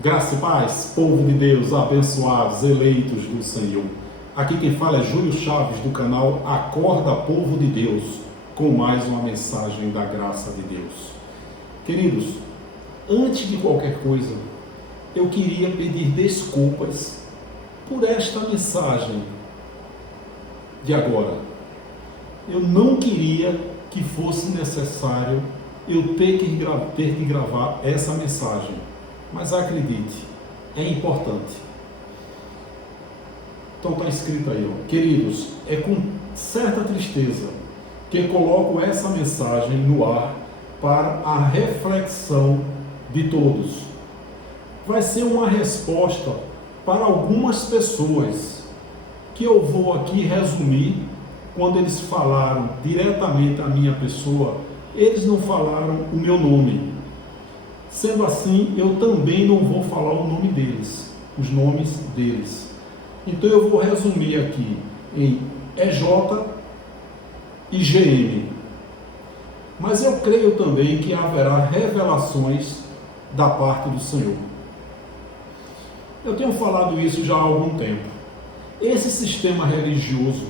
Graça e paz, povo de Deus, abençoados, eleitos do Senhor. Aqui quem fala é Júlio Chaves, do canal Acorda Povo de Deus, com mais uma mensagem da graça de Deus. Queridos, antes de qualquer coisa, eu queria pedir desculpas por esta mensagem de agora. Eu não queria que fosse necessário eu ter que gravar essa mensagem. Mas acredite, é importante. Então está escrito aí, ó. Queridos, é com certa tristeza que coloco essa mensagem no ar para a reflexão de todos. Vai ser uma resposta para algumas pessoas que eu vou aqui resumir. Quando eles falaram diretamente a minha pessoa, eles não falaram o meu nome. Sendo assim, eu também não vou falar o nome deles, os nomes deles. Então eu vou resumir aqui em EJ e GM. Mas eu creio também que haverá revelações da parte do Senhor. Eu tenho falado isso já há algum tempo. Esse sistema religioso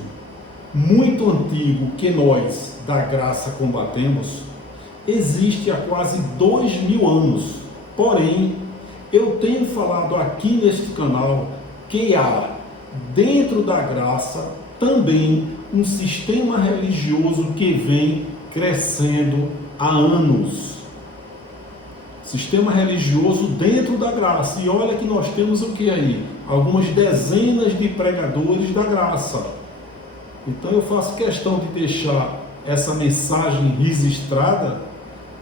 muito antigo que nós, da graça, combatemos, existe há quase 2000 anos. Porém, eu tenho falado aqui neste canal que há, dentro da graça, também um sistema religioso que vem crescendo há anos. Sistema religioso dentro da graça. E olha que nós temos o que aí? Algumas dezenas de pregadores da graça. Então eu faço questão de deixar essa mensagem registrada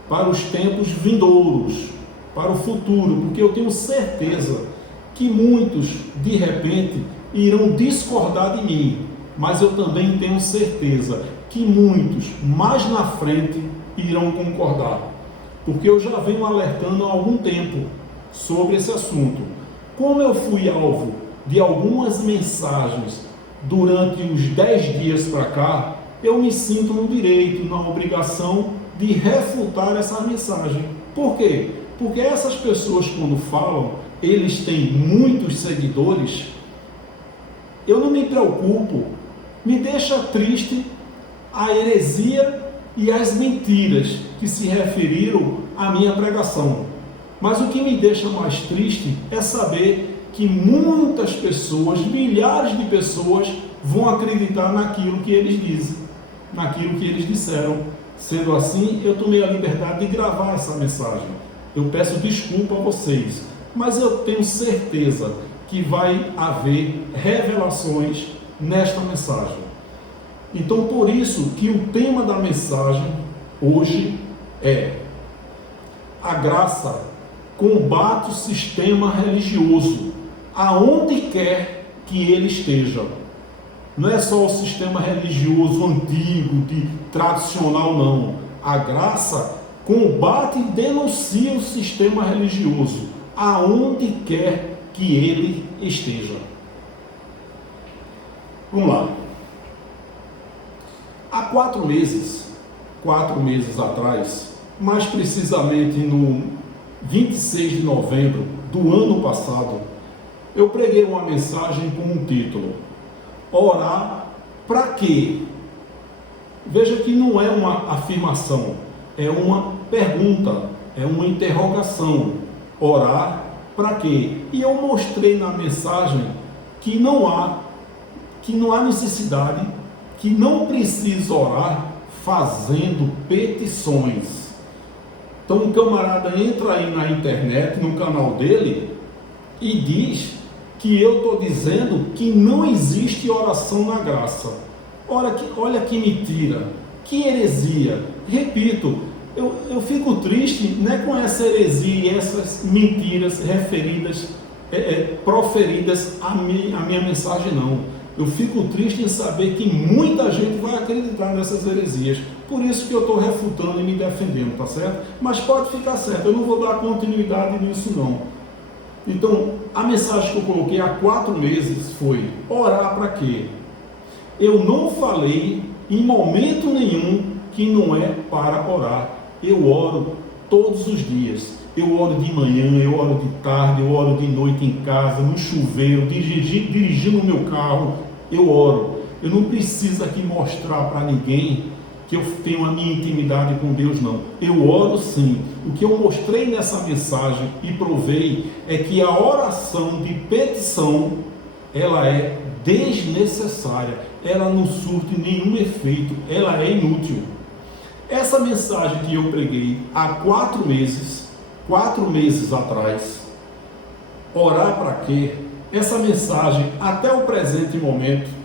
para os tempos vindouros, para o futuro, porque eu tenho certeza que muitos, de repente, irão discordar de mim, mas eu também tenho certeza que muitos, mais na frente, irão concordar, porque eu já venho alertando há algum tempo sobre esse assunto. Como eu fui alvo de algumas mensagens durante os 10 dias para cá, eu me sinto no direito, na obrigação de refutar essa mensagem. Por quê? Porque essas pessoas, quando falam, eles têm muitos seguidores. Eu não me preocupo, me deixa triste a heresia e as mentiras que se referiram à minha pregação. Mas o que me deixa mais triste é saber que muitas pessoas, milhares de pessoas, vão acreditar naquilo que eles dizem, naquilo que eles disseram. Sendo assim, eu tomei a liberdade de gravar essa mensagem. Eu peço desculpa a vocês, mas eu tenho certeza que vai haver revelações nesta mensagem. Então, por isso que o tema da mensagem hoje é: a graça combate o sistema religioso, aonde quer que ele esteja. Não é só o sistema religioso antigo, tradicional, não. A graça combate e denuncia o sistema religioso, aonde quer que ele esteja. Vamos lá. Há 4 meses atrás, mais precisamente no 26 de novembro do ano passado, eu preguei uma mensagem com um título: orar para quê? Veja que não é uma afirmação, é uma pergunta, é uma interrogação. Orar para quê? E eu mostrei na mensagem que não há necessidade, que não precisa orar fazendo petições. Então um camarada entra aí na internet, no canal dele, e diz que eu estou dizendo que não existe oração na graça. Olha que mentira, que heresia. Repito, eu fico triste, não é com essa heresia e essas mentiras proferidas à minha mensagem, não. Eu fico triste em saber que muita gente vai acreditar nessas heresias. Por isso que eu estou refutando e me defendendo, tá certo? Mas pode ficar certo, eu não vou dar continuidade nisso, não. Então, a mensagem que eu coloquei há 4 meses foi: orar para quê? Eu não falei em momento nenhum que não é para orar. Eu oro todos os dias. Eu oro de manhã, eu oro de tarde, eu oro de noite em casa, no chuveiro, dirigindo o meu carro, eu oro. Eu não preciso aqui mostrar para ninguém que eu tenho a minha intimidade com Deus, não. Eu oro sim. O que eu mostrei nessa mensagem e provei é que a oração de petição, ela é desnecessária, ela não surte nenhum efeito, ela é inútil. Essa mensagem que eu preguei há 4 meses atrás, orar para quê? Essa mensagem, até o presente momento,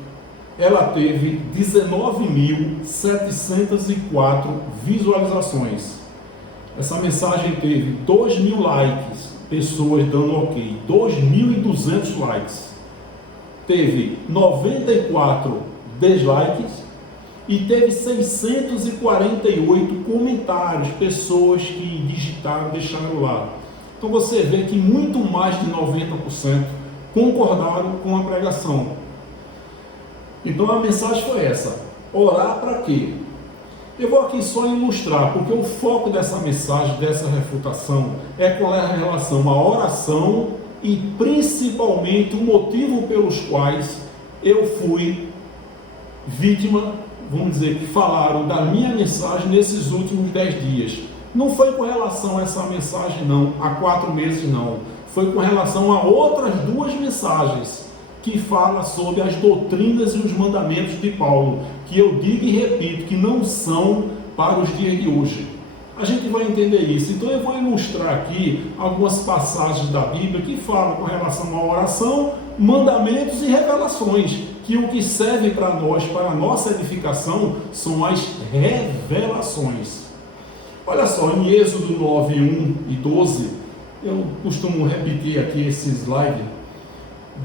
ela teve 19.704 visualizações. Essa mensagem teve 2.000 likes, pessoas dando ok, 2.200 likes. Teve 94 dislikes e teve 648 comentários, pessoas que digitaram, deixaram lá. Então você vê que muito mais de 90% concordaram com a pregação. Então a mensagem foi essa: orar para quê? Eu vou aqui só ilustrar, porque o foco dessa mensagem, dessa refutação, é com relação à oração e principalmente o motivo pelos quais eu fui vítima, vamos dizer, que falaram da minha mensagem nesses últimos 10 dias. Não foi com relação a essa mensagem não, há 4 meses não. Foi com relação a outras 2 mensagens que falam sobre as doutrinas e os mandamentos de Paulo, que eu digo e repito, que não são para os dias de hoje. A gente vai entender isso. Então eu vou ilustrar aqui algumas passagens da Bíblia que falam com relação à oração, mandamentos e revelações, que o que serve para nós, para a nossa edificação, são as revelações. Olha só, em Êxodo 9, 1 e 12, eu costumo repetir aqui esse slide.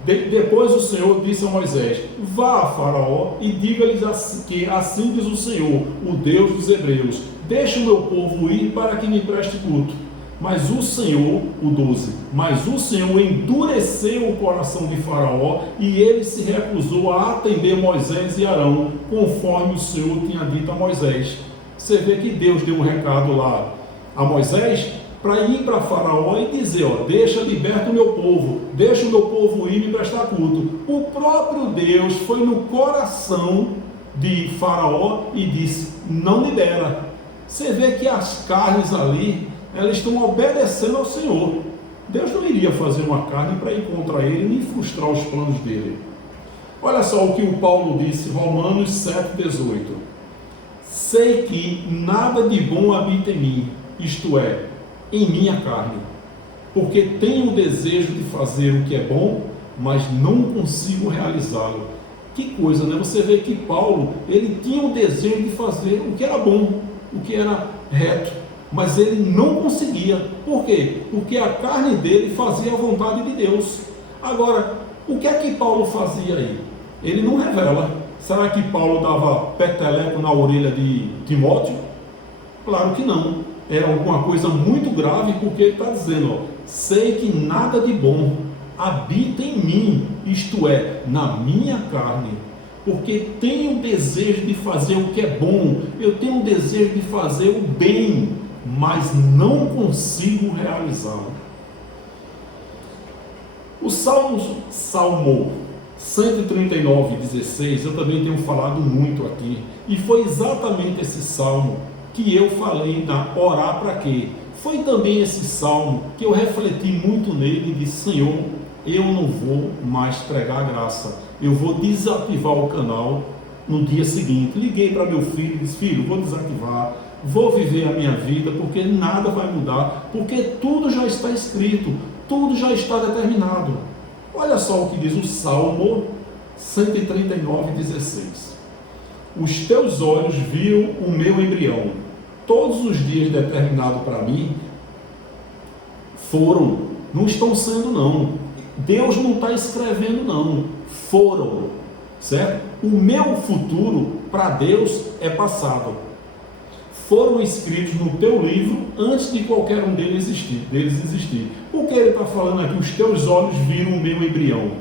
Depois o Senhor disse a Moisés: vá a Faraó e diga-lhes que assim diz o Senhor, o Deus dos Hebreus: deixe o meu povo ir para que me preste culto. Mas o Senhor, o 12, mas o Senhor endureceu o coração de Faraó e ele se recusou a atender Moisés e Arão, conforme o Senhor tinha dito a Moisés. Você vê que Deus deu um recado lá a Moisés para ir para Faraó e dizer: ó, liberta o meu povo, deixa o meu povo ir me prestar culto. O próprio Deus foi no coração de Faraó e disse: não libera. Você vê que as carnes ali, elas estão obedecendo ao Senhor. Deus não iria fazer uma carne para ir contra ele, nem frustrar os planos dele. Olha só o que o Paulo disse, Romanos 7,18. Sei que nada de bom habita em mim, isto é, em minha carne, porque tenho o desejo de fazer o que é bom, mas não consigo realizá-lo. Que coisa, né? Você vê que Paulo, ele tinha o desejo de fazer o que era bom, o que era reto, mas ele não conseguia. Por quê? Porque a carne dele fazia a vontade de Deus. Agora, o que é que Paulo fazia aí? Ele não revela. Será que Paulo dava peteleco na orelha de Timóteo? Claro que não. Era alguma coisa muito grave, porque ele está dizendo: ó, sei que nada de bom habita em mim, isto é, na minha carne, porque tenho desejo de fazer o que é bom, eu tenho desejo de fazer o bem, mas não consigo realizá-lo. O Salmo 139:16, eu também tenho falado muito aqui, e foi exatamente esse salmo que eu falei na orar para quê? Foi também esse salmo que eu refleti muito nele e disse: Senhor, eu não vou mais pregar graça, eu vou desativar o canal no dia seguinte. Liguei para meu filho e disse: filho, vou desativar, vou viver a minha vida, porque nada vai mudar, porque tudo já está escrito, tudo já está determinado. Olha só o que diz o Salmo 139:16. Os teus olhos viram o meu embrião. Todos os dias determinados para mim foram, não estão sendo não. Deus não está escrevendo não, foram, certo? O meu futuro para Deus é passado. Foram escritos no teu livro antes de qualquer um deles existir. Por que ele está falando aqui? Os teus olhos viram o meu embrião.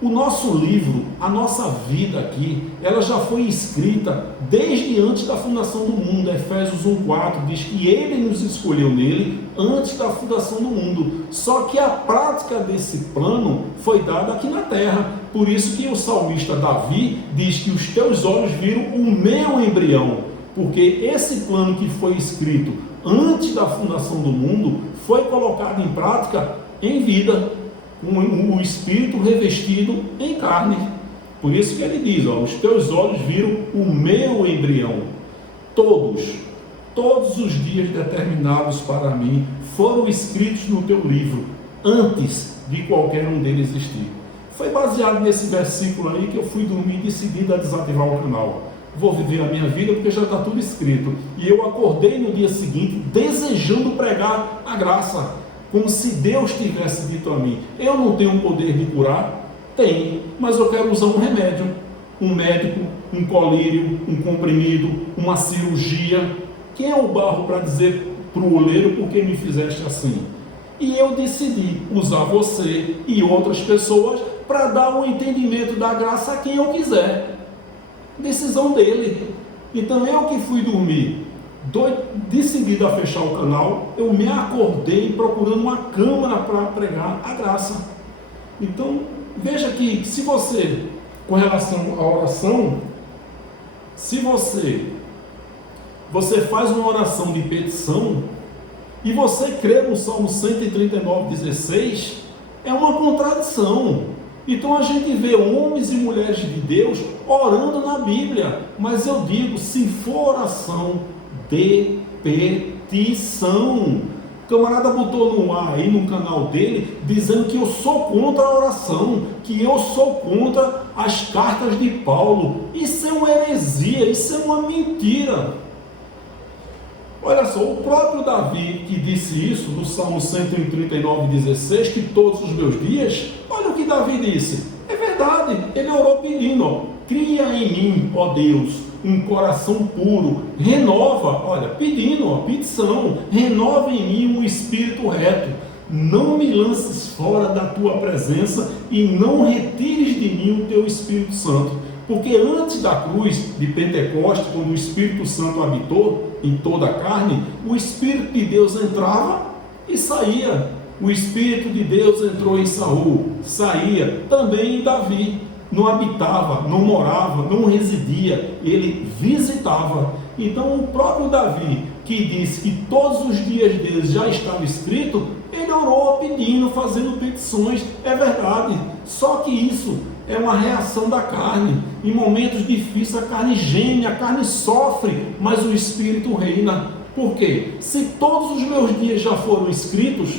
O nosso livro, a nossa vida aqui, ela já foi escrita desde antes da fundação do mundo. Efésios 1,4 diz que Ele nos escolheu nele antes da fundação do mundo. Só que a prática desse plano foi dada aqui na terra. Por isso que o salmista Davi diz que os teus olhos viram o meu embrião. Porque esse plano que foi escrito antes da fundação do mundo foi colocado em prática em vida, com o Espírito revestido em carne. Por isso que ele diz, os teus olhos viram o meu embrião. Todos os dias determinados para mim foram escritos no teu livro, antes de qualquer um deles existir. Foi baseado nesse versículo aí que eu fui dormir decidido a desativar o canal. Vou viver a minha vida porque já está tudo escrito. E eu acordei no dia seguinte desejando pregar a graça, como se Deus tivesse dito a mim: eu não tenho o poder de curar? Tenho, mas eu quero usar um remédio, um médico, um colírio, um comprimido, uma cirurgia. Quem é o barro para dizer para o oleiro por que me fizeste assim? E eu decidi usar você e outras pessoas para dar o entendimento da graça a quem eu quiser. Decisão dele. Então eu que fui dormir decidido a fechar o canal, eu me acordei procurando uma câmera para pregar a graça. Então veja que se você, com relação à oração, se você faz uma oração de petição e você crê no Salmo 139:16, é uma contradição. Então a gente vê homens e mulheres de Deus orando na Bíblia, mas eu digo, se for oração de petição, o camarada botou no ar aí no canal dele, dizendo que eu sou contra a oração, que eu sou contra as cartas de Paulo. Isso é uma heresia, isso é uma mentira. Olha só, o próprio Davi que disse isso no Salmo 139:16, que todos os meus dias, olha o que Davi disse, é verdade, ele orou pedindo, cria em mim, ó Deus, um coração puro, renova, olha, pedindo, petição, renova em mim um espírito reto, não me lances fora da tua presença e não retires de mim o teu Espírito Santo. Porque antes da cruz de Pentecostes, quando o Espírito Santo habitou em toda a carne, o Espírito de Deus entrava e saía. O Espírito de Deus entrou em Saul, saía. Também em Davi. Não habitava, não morava, não residia, ele visitava. Então o próprio Davi, que disse que todos os dias dele já estava escrito, ele orou pedindo, fazendo petições, é verdade. Só que isso é uma reação da carne. Em momentos difíceis a carne geme, a carne sofre, mas o Espírito reina. Por quê? Se todos os meus dias já foram escritos,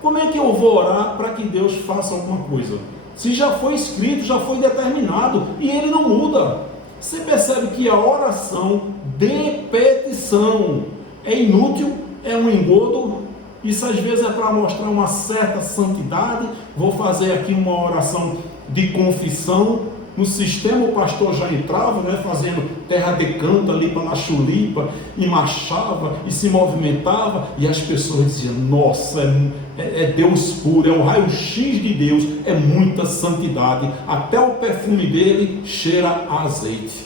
como é que eu vou orar para que Deus faça alguma coisa? Se já foi escrito, já foi determinado, e ele não muda. Você percebe que a oração de petição é inútil, é um engodo. Isso às vezes é para mostrar uma certa santidade. Vou fazer aqui uma oração de confissão. No sistema o pastor já entrava, fazendo terra de canto ali para a chulipa, e marchava, e se movimentava, e as pessoas diziam, nossa, é Deus puro, é o raio-x de Deus, é muita santidade, até o perfume dele cheira a azeite.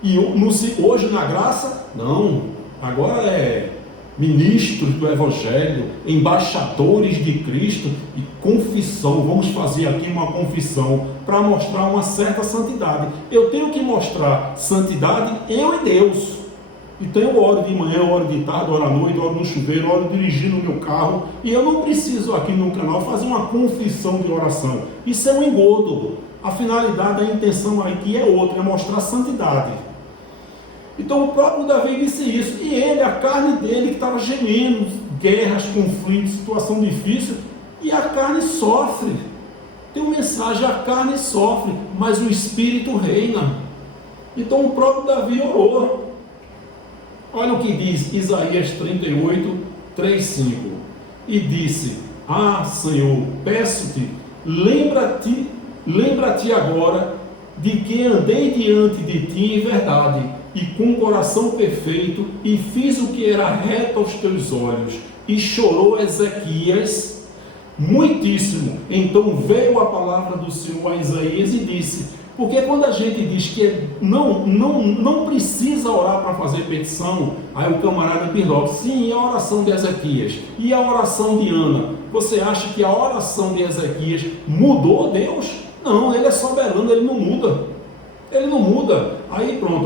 E hoje na graça, não, agora é ministros do Evangelho, embaixadores de Cristo, e confissão, vamos fazer aqui uma confissão, para mostrar uma certa santidade. Eu tenho que mostrar santidade eu e Deus. Então eu oro de manhã, eu oro de tarde, oro à noite, oro no chuveiro, oro dirigindo o meu carro, e eu não preciso aqui no canal fazer uma confissão de oração. Isso é um engodo. A finalidade, a intenção aqui é outra, é mostrar santidade. Então o próprio Davi disse isso, e ele, a carne dele que estava gemendo, guerras, conflitos, situação difícil, e a carne sofre. Tem uma mensagem, a carne sofre, mas o Espírito reina. Então o próprio Davi orou. Olha o que diz Isaías 38, 3, 5. E disse, Senhor, peço-te, lembra-te agora de que andei diante de ti em verdade, e com coração perfeito, e fiz o que era reto aos teus olhos. E chorou Ezequias muitíssimo. Então veio a palavra do Senhor a Isaías e disse, porque quando a gente diz que não precisa orar para fazer petição, aí o camarada pergunta, sim, e a oração de Ezequias? E a oração de Ana? Você acha que a oração de Ezequias mudou Deus? Não, ele é soberano, ele não muda. Ele não muda. Aí pronto,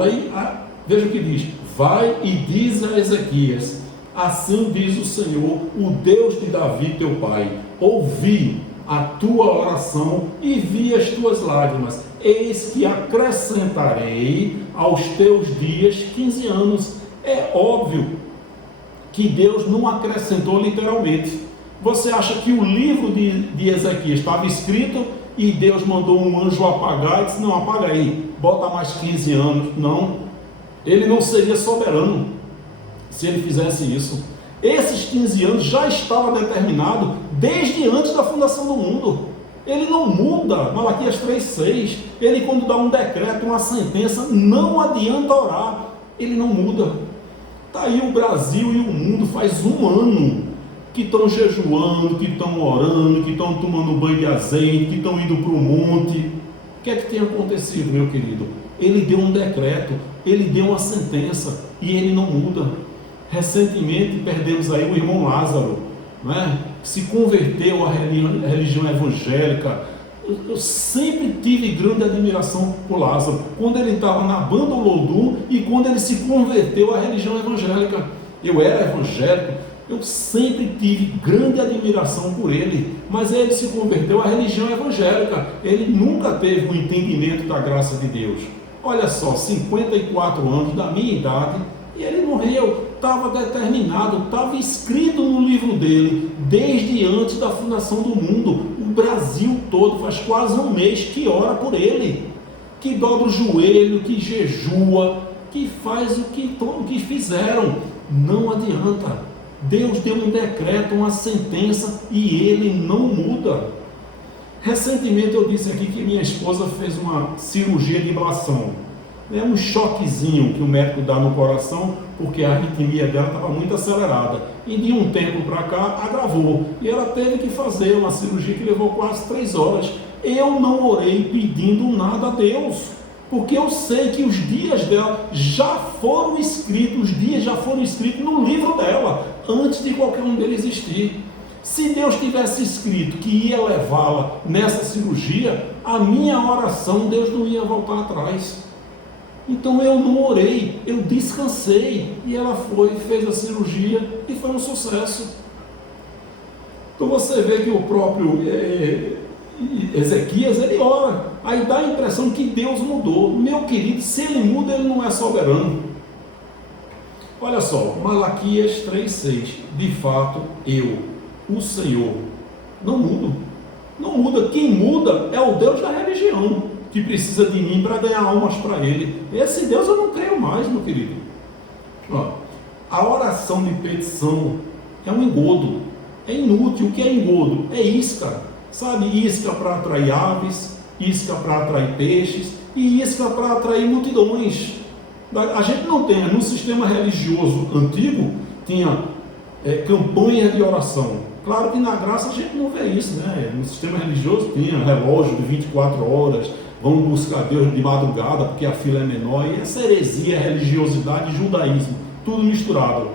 veja o que diz, vai e diz a Ezequias, assim diz o Senhor, o Deus de Davi teu pai, ouvi a tua oração e vi as tuas lágrimas, eis que acrescentarei aos teus dias 15 anos. É óbvio que Deus não acrescentou literalmente. Você acha que o livro de Ezequias estava escrito e Deus mandou um anjo apagar e disse, não, apaga aí, bota mais 15 anos? Não, ele não seria soberano se ele fizesse isso. Esses 15 anos já estava determinado desde antes da fundação do mundo. Ele não muda. Malaquias 3,6, ele quando dá um decreto, uma sentença, não adianta orar, ele não muda. Está aí o Brasil e o mundo faz um ano que estão jejuando, que estão orando, que estão tomando banho de azeite, que estão indo para o monte. O que é que tem acontecido, meu querido? Ele deu um decreto, ele deu uma sentença e ele não muda. Recentemente perdemos aí o irmão Lázaro, né, que se converteu à religião evangélica. Eu sempre tive grande admiração por Lázaro, quando ele estava na banda Olodum e quando ele se converteu à religião evangélica. Eu era evangélico, eu sempre tive grande admiração por ele, mas ele se converteu à religião evangélica, ele nunca teve o entendimento da graça de Deus. Olha só, 54 anos da minha idade, e ele morreu. Estava determinado, estava escrito no livro dele, desde antes da fundação do mundo. O Brasil todo faz quase um mês que ora por ele, que dobra o joelho, que jejua, que faz o que fizeram. Não adianta. Deus deu um decreto, uma sentença, e ele não muda. Recentemente eu disse aqui que minha esposa fez uma cirurgia de ablação. É um choquezinho que o médico dá no coração, porque a arritmia dela estava muito acelerada. E de um tempo para cá, agravou. E ela teve que fazer uma cirurgia que levou quase 3 horas. Eu não orei pedindo nada a Deus, porque eu sei que os dias dela já foram escritos, os dias já foram escritos no livro dela, antes de qualquer um deles existir. Se Deus tivesse escrito que ia levá-la nessa cirurgia, a minha oração, Deus não ia voltar atrás. Então eu não orei, eu descansei, e ela foi, fez a cirurgia e foi um sucesso. Então você vê que o próprio Ezequias, ele ora, aí dá a impressão que Deus mudou. Meu querido, se ele muda, ele não é soberano. Olha só, Malaquias 3,6, de fato, eu, o Senhor, não mudo. Não muda, quem muda é o Deus da religião, que precisa de mim para ganhar almas para ele. Esse Deus eu não creio mais, meu querido. Ó, a oração de petição é um engodo, é inútil. O que é engodo? É isca, sabe? Isca para atrair aves, isca para atrair peixes e isca para atrair multidões. A gente não tem, no sistema religioso antigo, tinha campanhas de oração. Claro que na graça a gente não vê isso, né? No sistema religioso tinha relógio de 24 horas, vamos buscar Deus de madrugada porque a fila é menor, e essa heresia, religiosidade e judaísmo, tudo misturado.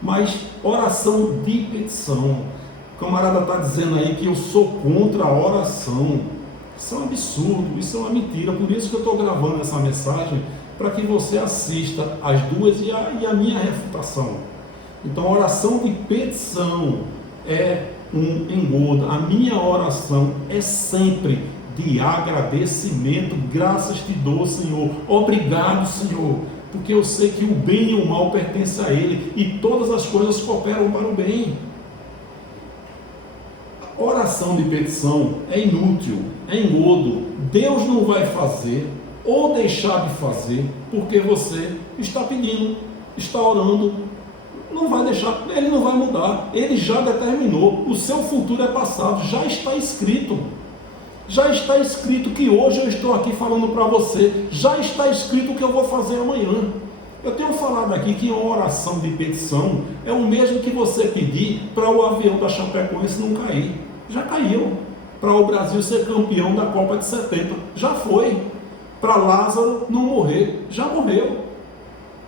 Mas oração de petição, o camarada está dizendo aí que eu sou contra a oração. Isso é um absurdo, isso é uma mentira. Por isso que eu estou gravando essa mensagem, para que você assista as duas e a minha refutação. Então, oração de petição é um engodo. A minha oração é sempre de agradecimento. Graças te dou, Senhor. Obrigado, Senhor, porque eu sei que o bem e o mal pertencem a Ele e todas as coisas cooperam para o bem. A oração de petição é inútil, é engodo. Deus não vai fazer ou deixar de fazer porque você está pedindo, está orando. Não vai deixar, ele não vai mudar, ele já determinou, o seu futuro é passado, já está escrito. Já está escrito que hoje eu estou aqui falando para você, já está escrito o que eu vou fazer amanhã. Eu tenho falado aqui que uma oração de petição é o mesmo que você pedir para o avião da Chapecoense não cair. Já caiu. Para o Brasil ser campeão da Copa de 70, já foi. Para Lázaro não morrer, já morreu.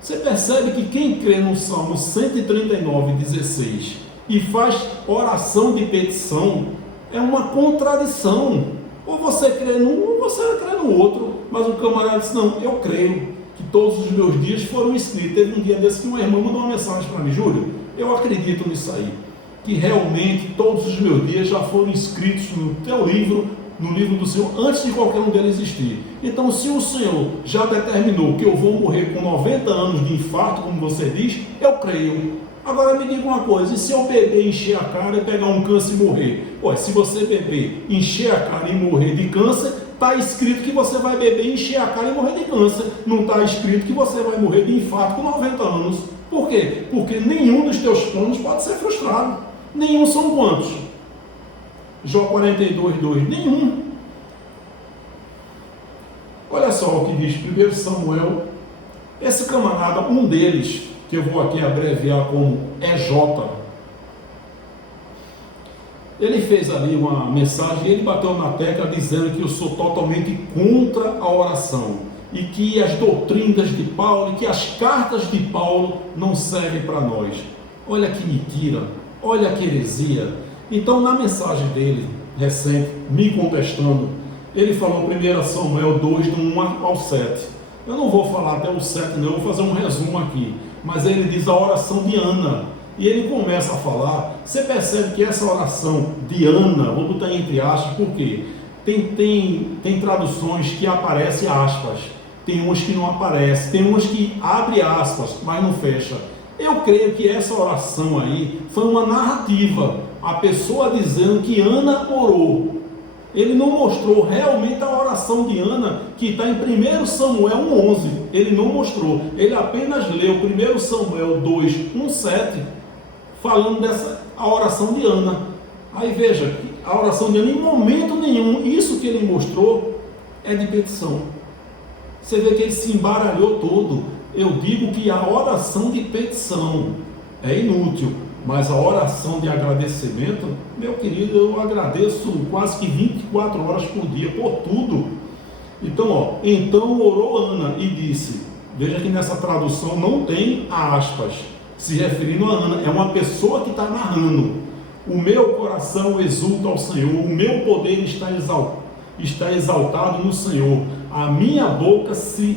Você percebe que quem crê no Salmo 139:16 e faz oração de petição é uma contradição. Ou você crê num ou você crê no outro. Mas o camarada disse: não, eu creio que todos os meus dias foram escritos. Teve um dia desse que uma irmã mandou uma mensagem para mim: Júlio, eu acredito nisso aí, que realmente todos os meus dias já foram escritos no teu livro, no livro do Senhor, antes de qualquer um deles existir. Então, se o Senhor já determinou que eu vou morrer com 90 anos de infarto, como você diz, eu creio. Agora me diga uma coisa: e se eu beber, encher a cara e pegar um câncer e morrer? Ué, se você beber, encher a cara e morrer de câncer, está escrito que você vai beber, encher a cara e morrer de câncer. Não está escrito que você vai morrer de infarto com 90 anos. Por quê? Porque nenhum dos teus planos pode ser frustrado. Nenhum. São quantos? Jó 42:2. Nenhum. Olha só o que diz 1 Samuel. Esse camarada, um deles, que eu vou aqui abreviar como EJ, ele fez ali uma mensagem e ele bateu na tecla dizendo que eu sou totalmente contra a oração e que as doutrinas de Paulo e que as cartas de Paulo não servem para nós. Olha que mentira, olha que heresia. Então, na mensagem dele recente, me contestando, ele falou 1 Samuel 2, do 1 ao 7. Eu não vou falar até o 7 não, eu vou fazer um resumo aqui. Mas ele diz a oração de Ana. E ele começa a falar. Você percebe que essa oração de Ana, vou botar entre aspas, porque tem traduções que aparecem aspas, tem umas que não aparecem, tem umas que abre aspas, mas não fecha. Eu creio que essa oração aí foi uma narrativa, a pessoa dizendo que Ana orou. Ele não mostrou realmente a oração de Ana, que está em 1 Samuel 1:11. Ele não mostrou. Ele apenas leu 1 Samuel 2:1-7, falando a oração de Ana. Aí veja, a oração de Ana, em momento nenhum, isso que ele mostrou é de petição. Você vê que ele se embaralhou todo. Eu digo que a oração de petição é inútil, mas a oração de agradecimento, meu querido, eu agradeço quase que 24 horas por dia, por tudo. Então, então orou Ana e disse, veja que nessa tradução não tem aspas, se referindo a Ana, é uma pessoa que está narrando. O meu coração exulta ao Senhor, o meu poder está exaltado no Senhor, a minha boca se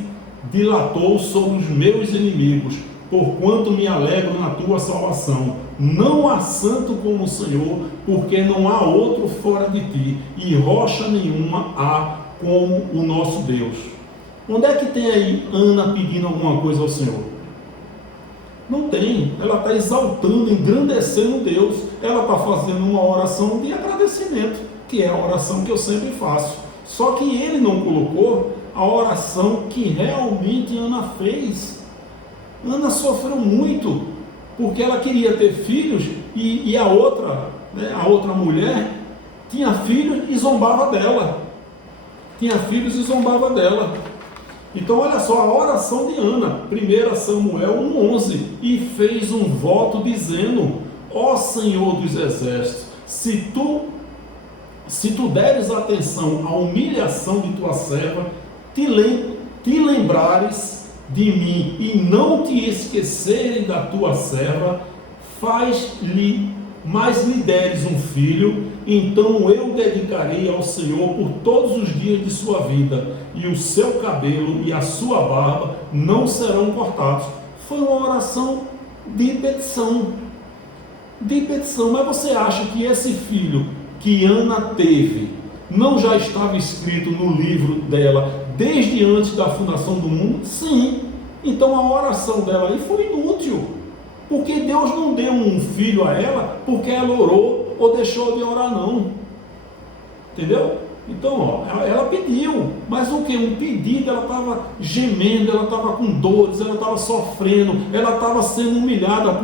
dilatou sobre os meus inimigos, porquanto me alegro na tua salvação. Não há santo como o Senhor, porque não há outro fora de ti, e rocha nenhuma há como o nosso Deus. Onde é que tem aí Ana pedindo alguma coisa ao Senhor? Não tem. Ela está exaltando, engrandecendo Deus. Ela está fazendo uma oração de agradecimento, que é a oração que eu sempre faço. Só que ele não colocou a oração que realmente Ana fez. Ana sofreu muito, porque ela queria ter filhos e a outra, né, a outra mulher tinha filhos e zombava dela. Tinha filhos e zombava dela. Então olha só a oração de Ana, 1 Samuel 1:11, e fez um voto dizendo, ó Senhor dos exércitos, se tu deres atenção à humilhação de tua serva, te lembrares de mim e não te esqueceres da tua serva, mas lhe deres um filho, então eu dedicarei ao Senhor por todos os dias de sua vida, e o seu cabelo e a sua barba não serão cortados. Foi uma oração de petição. Mas você acha que esse filho que Ana teve não já estava escrito no livro dela desde antes da fundação do mundo? Sim. Então a oração dela aí foi inútil, porque Deus não deu um filho a ela porque ela orou ou deixou de orar, não. Entendeu? Então, ela pediu, mas o que? Um pedido, ela estava gemendo, ela estava com dores, ela estava sofrendo, ela estava sendo humilhada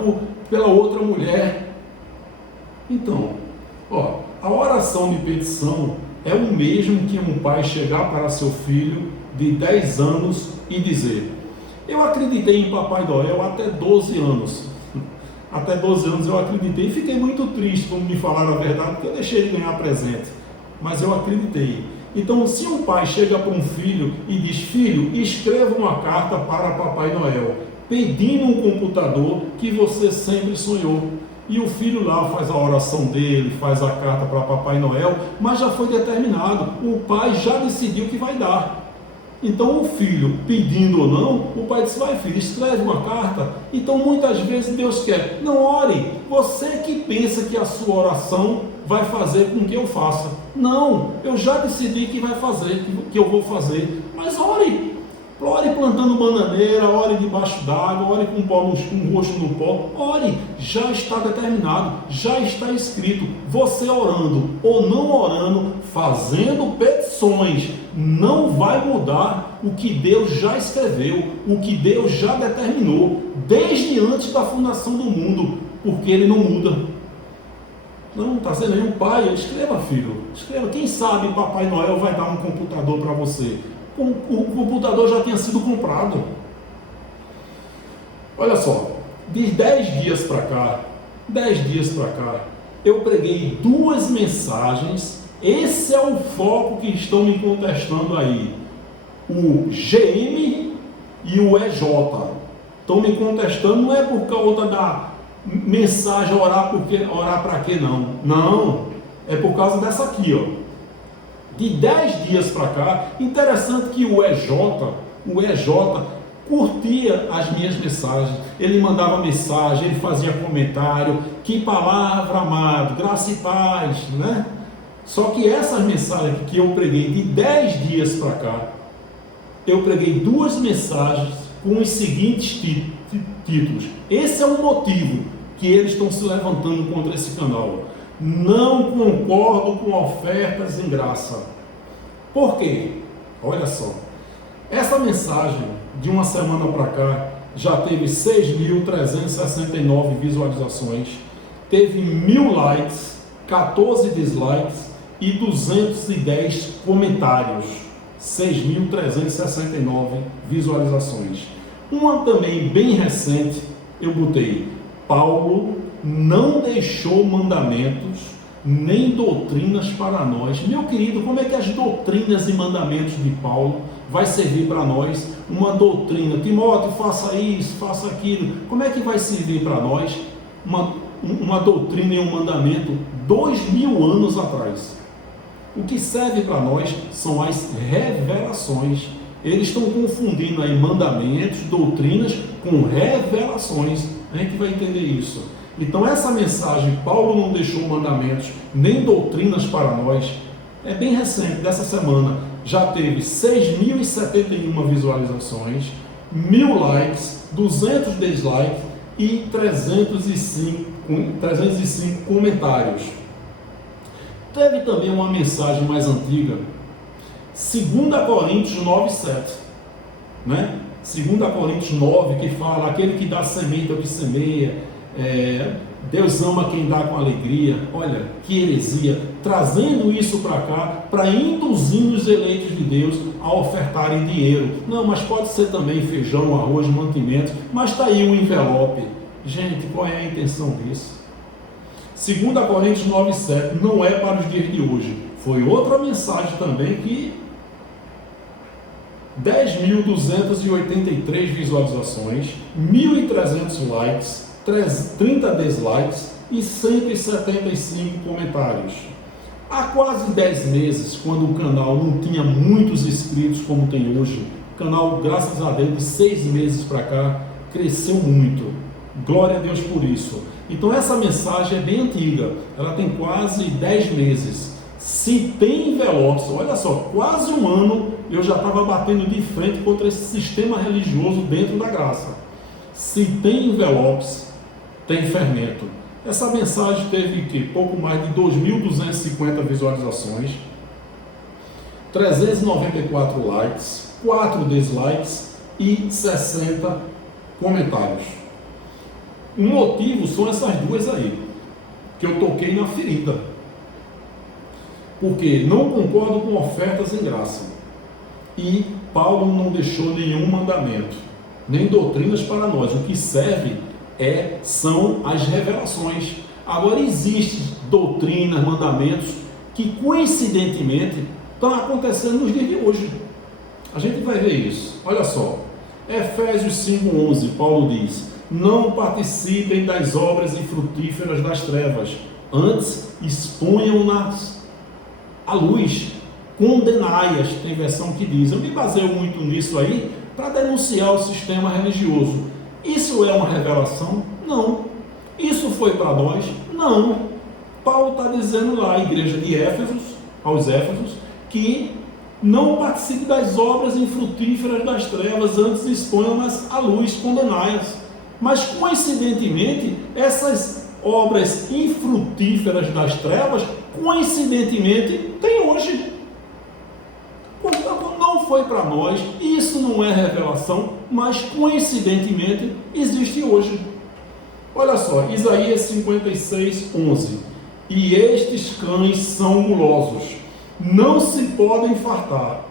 pela outra mulher. Então, a oração de petição é o mesmo que um pai chegar para seu filho de 10 anos e dizer, eu acreditei em Papai Noel até 12 anos, até 12 anos eu acreditei. E fiquei muito triste quando me falaram a verdade, porque eu deixei de ganhar presente. Mas eu acreditei. Então, se um pai chega para um filho e diz: filho, escreva uma carta para Papai Noel, pedindo um computador que você sempre sonhou. E o filho lá faz a oração dele, faz a carta para Papai Noel, mas já foi determinado, o pai já decidiu que vai dar. Então o filho, pedindo ou não, o pai diz: vai filho, escreve uma carta. Então muitas vezes Deus quer: não ore, você que pensa que a sua oração vai fazer com que eu faça. Não, eu já decidi que vai fazer, que eu vou fazer. Mas ore plantando bananeira, ore debaixo d'água, ore com o rosto no pó, ore, já está determinado, já está escrito. Você orando ou não orando, fazendo petições, não vai mudar o que Deus já escreveu, o que Deus já determinou, desde antes da fundação do mundo, porque Ele não muda. Não, está sendo aí um pai, escreva filho, escreva, quem sabe Papai Noel vai dar um computador para você. O computador já tinha sido comprado. Olha só, de 10 dias para cá, eu preguei 2 mensagens. Esse é o foco que estão me contestando aí. O GM e o EJ estão me contestando, não é por causa da mensagem orar para quê não. Não, é por causa dessa aqui, ó. De 10 dias para cá, interessante que o EJ curtia as minhas mensagens, ele mandava mensagem, ele fazia comentário, que palavra, amado, graça e paz, né? Só que essas mensagens que eu preguei de 10 dias para cá, eu preguei 2 mensagens com os seguintes títulos. Esse é o motivo que eles estão se levantando contra esse canal. Não concordo com ofertas em graça. Por quê? Olha só. Essa mensagem de uma semana para cá já teve 6.369 visualizações, teve 1.000 likes, 14 dislikes e 210 comentários. 6.369 visualizações. Uma também bem recente, eu botei: Paulo não deixou mandamentos nem doutrinas para nós. Meu querido, como é que as doutrinas e mandamentos de Paulo vai servir para nós? Uma doutrina: Timóteo, faça isso, faça aquilo. Como é que vai servir para nós uma doutrina e um mandamento 2000 anos atrás? O que serve para nós são as revelações. Eles estão confundindo aí mandamentos, doutrinas com revelações. A gente vai entender isso. Então essa mensagem, Paulo não deixou mandamentos nem doutrinas para nós, é bem recente, dessa semana. Já teve 6.071 visualizações, 1.000 likes, 200 dislikes e 305 comentários. Teve também uma mensagem mais antiga, 2 Coríntios 9,7, né? 2 Coríntios 9, que fala: aquele que dá semente ao que semeia, Deus ama quem dá com alegria. Olha que heresia, trazendo isso para cá, para induzir os eleitos de Deus a ofertarem dinheiro. Não, mas pode ser também feijão, arroz, mantimentos, mas está aí o envelope. Gente, qual é a intenção disso? 2 Coríntios 9,7 não é para os dias de hoje. Foi outra mensagem também que 10.283 visualizações, 1.300 likes, 30 dislikes e 175 comentários. Há quase 10 meses, quando o canal não tinha muitos inscritos como tem hoje, o canal, graças a Deus, de 6 meses para cá, cresceu muito. Glória a Deus por isso. Então essa mensagem é bem antiga, ela tem quase 10 meses. Se tem envelopes, olha só, quase um ano eu já estava batendo de frente contra esse sistema religioso dentro da graça. Se tem envelopes, tem fermento. Essa mensagem teve que pouco mais de 2.250 visualizações, 394 likes, 4 dislikes e 60 comentários. O motivo são essas duas aí, que eu toquei na ferida. Porque não concordo com ofertas em graça. E Paulo não deixou nenhum mandamento, nem doutrinas para nós. O que serve são as revelações. Agora, existem doutrinas, mandamentos que coincidentemente estão acontecendo nos dias de hoje. A gente vai ver isso. Olha só, Efésios 5:11, Paulo diz: não participem das obras infrutíferas das trevas, antes exponham-nas à luz, condenai-as. Tem versão que diz. Eu me baseio muito nisso aí para denunciar o sistema religioso. Isso é uma revelação? Não. Isso foi para nós? Não. Paulo está dizendo lá à igreja de Éfesos, aos Éfesos, que não participe das obras infrutíferas das trevas, antes exponham-nas à luz, condenai-as. Mas, coincidentemente, essas obras infrutíferas das trevas, coincidentemente, tem hoje. Portanto, não foi para nós, isso não é revelação, mas, coincidentemente, existe hoje. Olha só, Isaías 56:11. E estes cães são gulosos, não se podem fartar.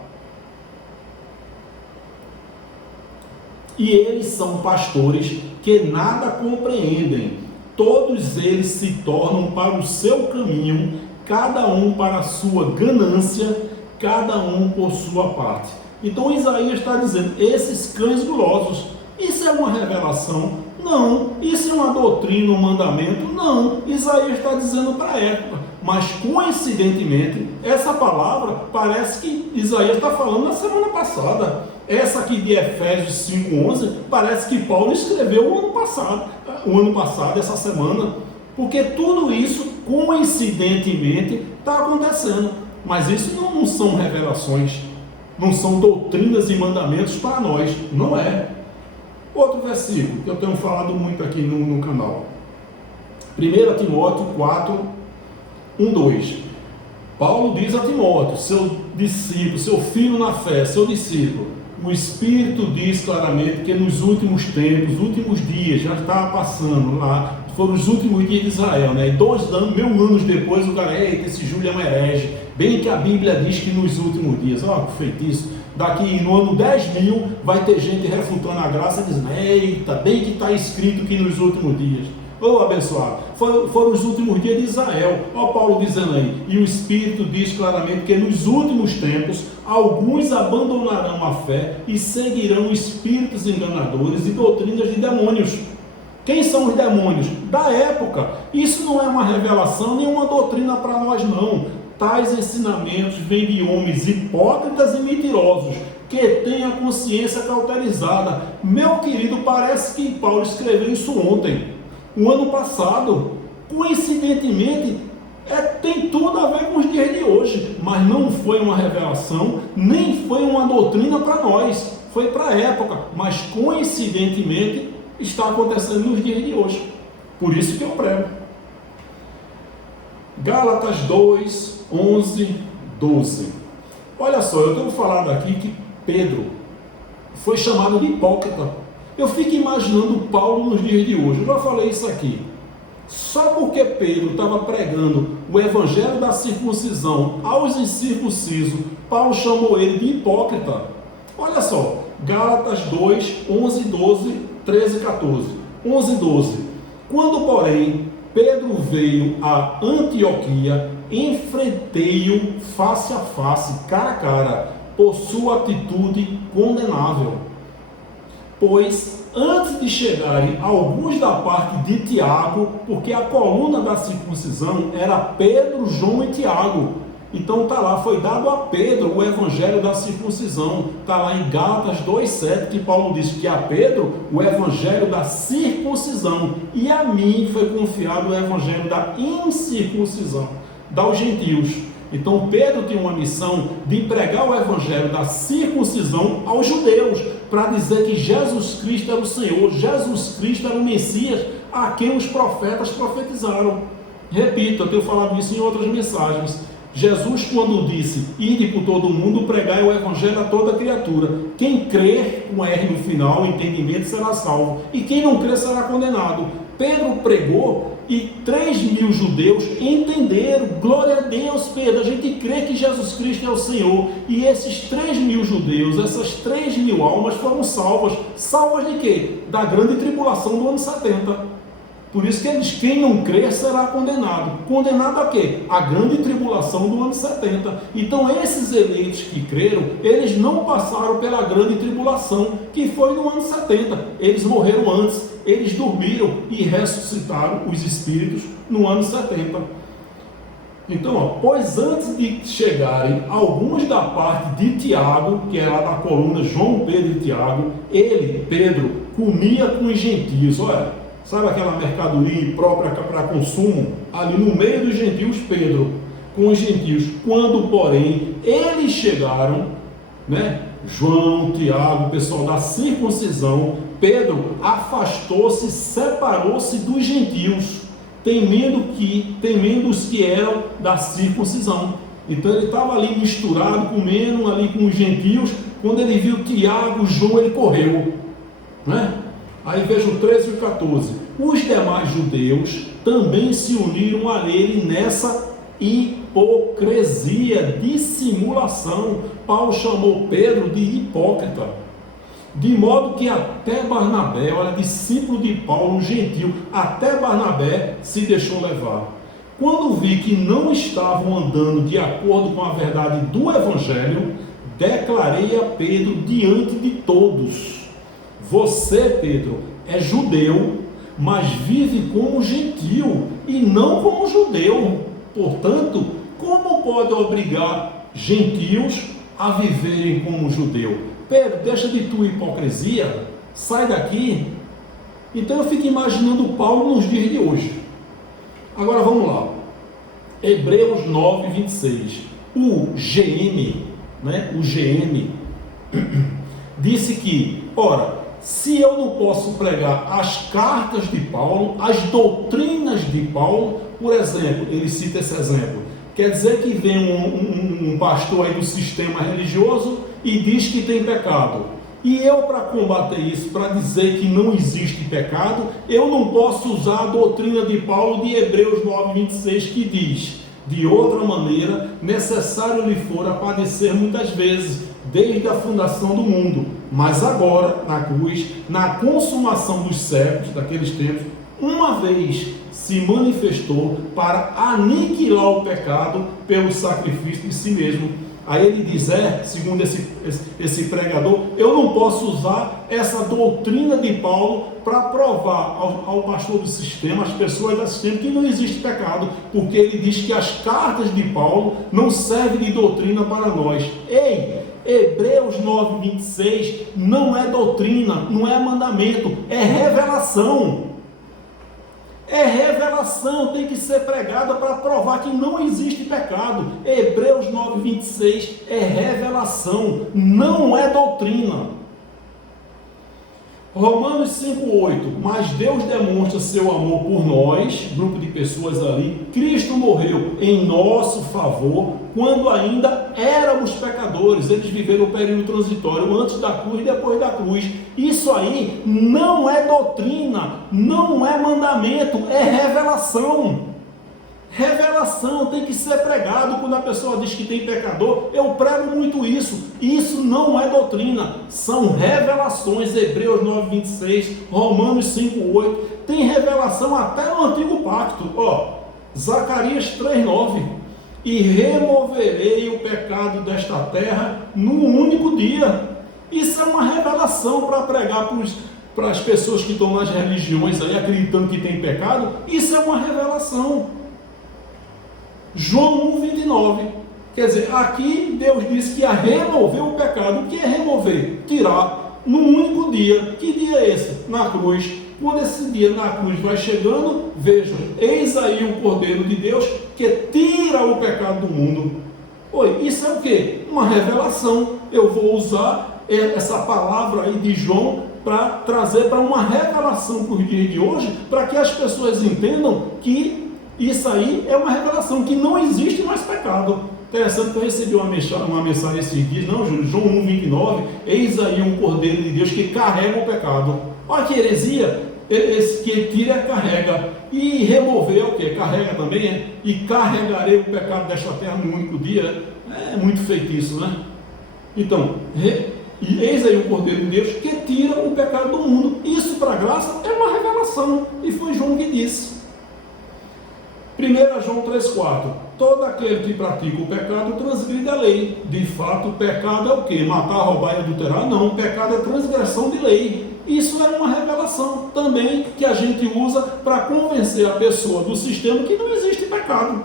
E eles são pastores que nada compreendem. Todos eles se tornam para o seu caminho, cada um para a sua ganância, cada um por sua parte. Então Isaías está dizendo, esses cães gulosos, isso é uma revelação? Não. Isso é uma doutrina, um mandamento? Não. Isaías está dizendo para a época. Mas, coincidentemente, essa palavra parece que Isaías está falando na semana passada. Essa aqui de Efésios 5:11, parece que Paulo escreveu o ano passado, essa semana. Porque tudo isso, coincidentemente, está acontecendo. Mas isso não são revelações, não são doutrinas e mandamentos para nós. Não é. Outro versículo que eu tenho falado muito aqui no canal. 1 Timóteo 4:1-2. Paulo diz a Timóteo, seu discípulo, seu filho na fé, seu discípulo, o Espírito diz claramente que nos últimos tempos, últimos dias, já está passando lá, foram os últimos dias de Israel, né? E 1000 anos depois o cara, eita, esse Júlio é um herege, bem que a Bíblia diz que nos últimos dias, ó, que feitiço. Daqui no ano 10.000 vai ter gente refutando a graça, dizendo, eita, bem que está escrito que nos últimos dias. Ô abençoado, foram os últimos dias de Israel. Ó Paulo dizendo aí, e o Espírito diz claramente que nos últimos tempos, alguns abandonarão a fé e seguirão espíritos enganadores e doutrinas de demônios. Quem são os demônios? Da época. Isso não é uma revelação, nem uma doutrina para nós não. Tais ensinamentos vêm de homens hipócritas e mentirosos, que têm a consciência cauterizada. Meu querido, parece que Paulo escreveu isso ontem, o ano passado. Coincidentemente, tem tudo a ver com os dias de hoje, mas não foi uma revelação, nem foi uma doutrina para nós, foi para a época, mas coincidentemente está acontecendo nos dias de hoje. Por isso que eu prego. Gálatas 2:11-12. Olha só, eu tenho falado aqui que Pedro foi chamado de hipócrita. Eu fico imaginando Paulo nos dias de hoje. Eu já falei isso aqui. Só porque Pedro estava pregando o evangelho da circuncisão aos incircuncisos, Paulo chamou ele de hipócrita. Olha só, Gálatas 2:11-12, 13-14. 11:12. Quando, porém, Pedro veio a Antioquia, enfrentei-o face a face, cara a cara, por sua atitude condenável. Pois, antes de chegarem alguns da parte de Tiago, porque a coluna da circuncisão era Pedro, João e Tiago. Então está lá, foi dado a Pedro o evangelho da circuncisão. Está lá em Gálatas 2:7 que Paulo diz que a Pedro o evangelho da circuncisão, e a mim foi confiado o evangelho da incircuncisão, aos gentios. Então Pedro tinha uma missão de pregar o evangelho da circuncisão aos judeus, para dizer que Jesus Cristo era o Senhor, Jesus Cristo era o Messias, a quem os profetas profetizaram. Repito, eu tenho falado isso em outras mensagens. Jesus, quando disse, ide por todo o mundo, pregai o evangelho a toda criatura. Quem crer, com R no final, o entendimento, será salvo. E quem não crer, será condenado. Pedro pregou e 3.000 judeus entenderam. Glória a Deus, Pedro, a gente crê que Jesus Cristo é o Senhor. E esses 3.000 judeus, essas 3.000 almas foram salvas. Salvas de quê? Da grande tribulação do ano 70. Por isso que eles, quem não crer será condenado. Condenado a quê? A grande tribulação do ano 70. Então esses eleitos que creram, eles não passaram pela grande tribulação, que foi no ano 70. Eles morreram antes, eles dormiram e ressuscitaram os espíritos no ano 70. Então, pois antes de chegarem alguns da parte de Tiago, que é lá da coluna João, Pedro e Tiago, ele, Pedro, comia com os gentios. Olha, sabe aquela mercadoria própria para consumo? Ali no meio dos gentios, Pedro, com os gentios. Quando, porém, eles chegaram, né? João, Tiago, o pessoal da circuncisão, Pedro afastou-se, separou-se dos gentios, temendo os que eram da circuncisão. Então ele estava ali misturado, comendo ali com os gentios. Quando ele viu Tiago, João, ele correu, né? Aí veja o 13 e o 14. Os demais judeus também se uniram a ele nessa hipocrisia, dissimulação. Paulo chamou Pedro de hipócrita, de modo que até Barnabé, olha, discípulo de Paulo, um gentil, até Barnabé se deixou levar. Quando vi que não estavam andando de acordo com a verdade do Evangelho, declarei a Pedro diante de todos: você, Pedro, é judeu, mas vive como gentil e não como judeu. Portanto, como pode obrigar gentios a viverem como judeu? Pedro, deixa de tua hipocrisia, sai daqui. Então eu fico imaginando Paulo nos dias de hoje. Agora vamos lá. Hebreus 9, 26. O GM, né? O GM disse que, ora, se eu não posso pregar as cartas de Paulo, as doutrinas de Paulo, por exemplo, ele cita esse exemplo, quer dizer que vem um pastor aí do sistema religioso e diz que tem pecado, e eu, para combater isso, para dizer que não existe pecado, eu não posso usar a doutrina de Paulo de Hebreus 9, 26, que diz: de outra maneira, necessário lhe fora padecer muitas vezes, desde a fundação do mundo, mas agora, na cruz, na consumação dos séculos, daqueles tempos, uma vez se manifestou para aniquilar o pecado pelo sacrifício de si mesmo. Aí ele diz, segundo esse pregador, eu não posso usar essa doutrina de Paulo para provar ao pastor do sistema, às pessoas do sistema, que não existe pecado, porque ele diz que as cartas de Paulo não servem de doutrina para nós. Ei, Hebreus 9, 26 não é doutrina, não é mandamento, é revelação. É revelação, tem que ser pregada para provar que não existe pecado. Hebreus 9, 26 é revelação, não é doutrina. Romanos 5, 8. Mas Deus demonstra seu amor por nós, grupo de pessoas ali. Cristo morreu em nosso favor quando ainda éramos pecadores. Eles viveram o período transitório antes da cruz e depois da cruz. Isso aí não é doutrina, não é mandamento, é revelação. Revelação tem que ser pregado. Quando a pessoa diz que tem pecador, eu prego muito isso. Isso não é doutrina, são revelações. Hebreus 9, 26, Romanos 5, 8. Tem revelação até no Antigo Pacto. Zacarias 3, 9. E removerei o pecado desta terra num único dia. Isso é uma revelação para pregar para as pessoas que estão nas religiões aí acreditando que tem pecado. Isso é uma revelação. João 1, 29. Quer dizer, aqui Deus disse que ia remover o pecado. O que é remover? Tirar num único dia. Que dia é esse? Na cruz. Quando esse dia na cruz vai chegando, vejam, eis aí o Cordeiro de Deus que tira o pecado do mundo. Isso é o que? Uma revelação. Eu vou usar essa palavra aí de João para trazer para uma revelação para os dias de hoje, para que as pessoas entendam que isso aí é uma revelação, que não existe mais pecado. Interessante que eu recebi uma mensagem esses dias, não, Júlio, João 1, 29, eis aí um Cordeiro de Deus que carrega o pecado. Olha que heresia, esse que tira e carrega. E remover é o quê? Carrega também, é? E carregarei o pecado desta terra no único dia. É muito feitiço, né? Então, eis aí o Cordeiro de Deus que tira o pecado do mundo. Isso para a graça é uma revelação. E foi João que disse. 1 João 3,4. Todo aquele que pratica o pecado transgride a lei. De fato, o pecado é o quê? Matar, roubar e adulterar? Não, o pecado é transgressão de lei. Isso é uma revelação também que a gente usa para convencer a pessoa do sistema que não existe pecado.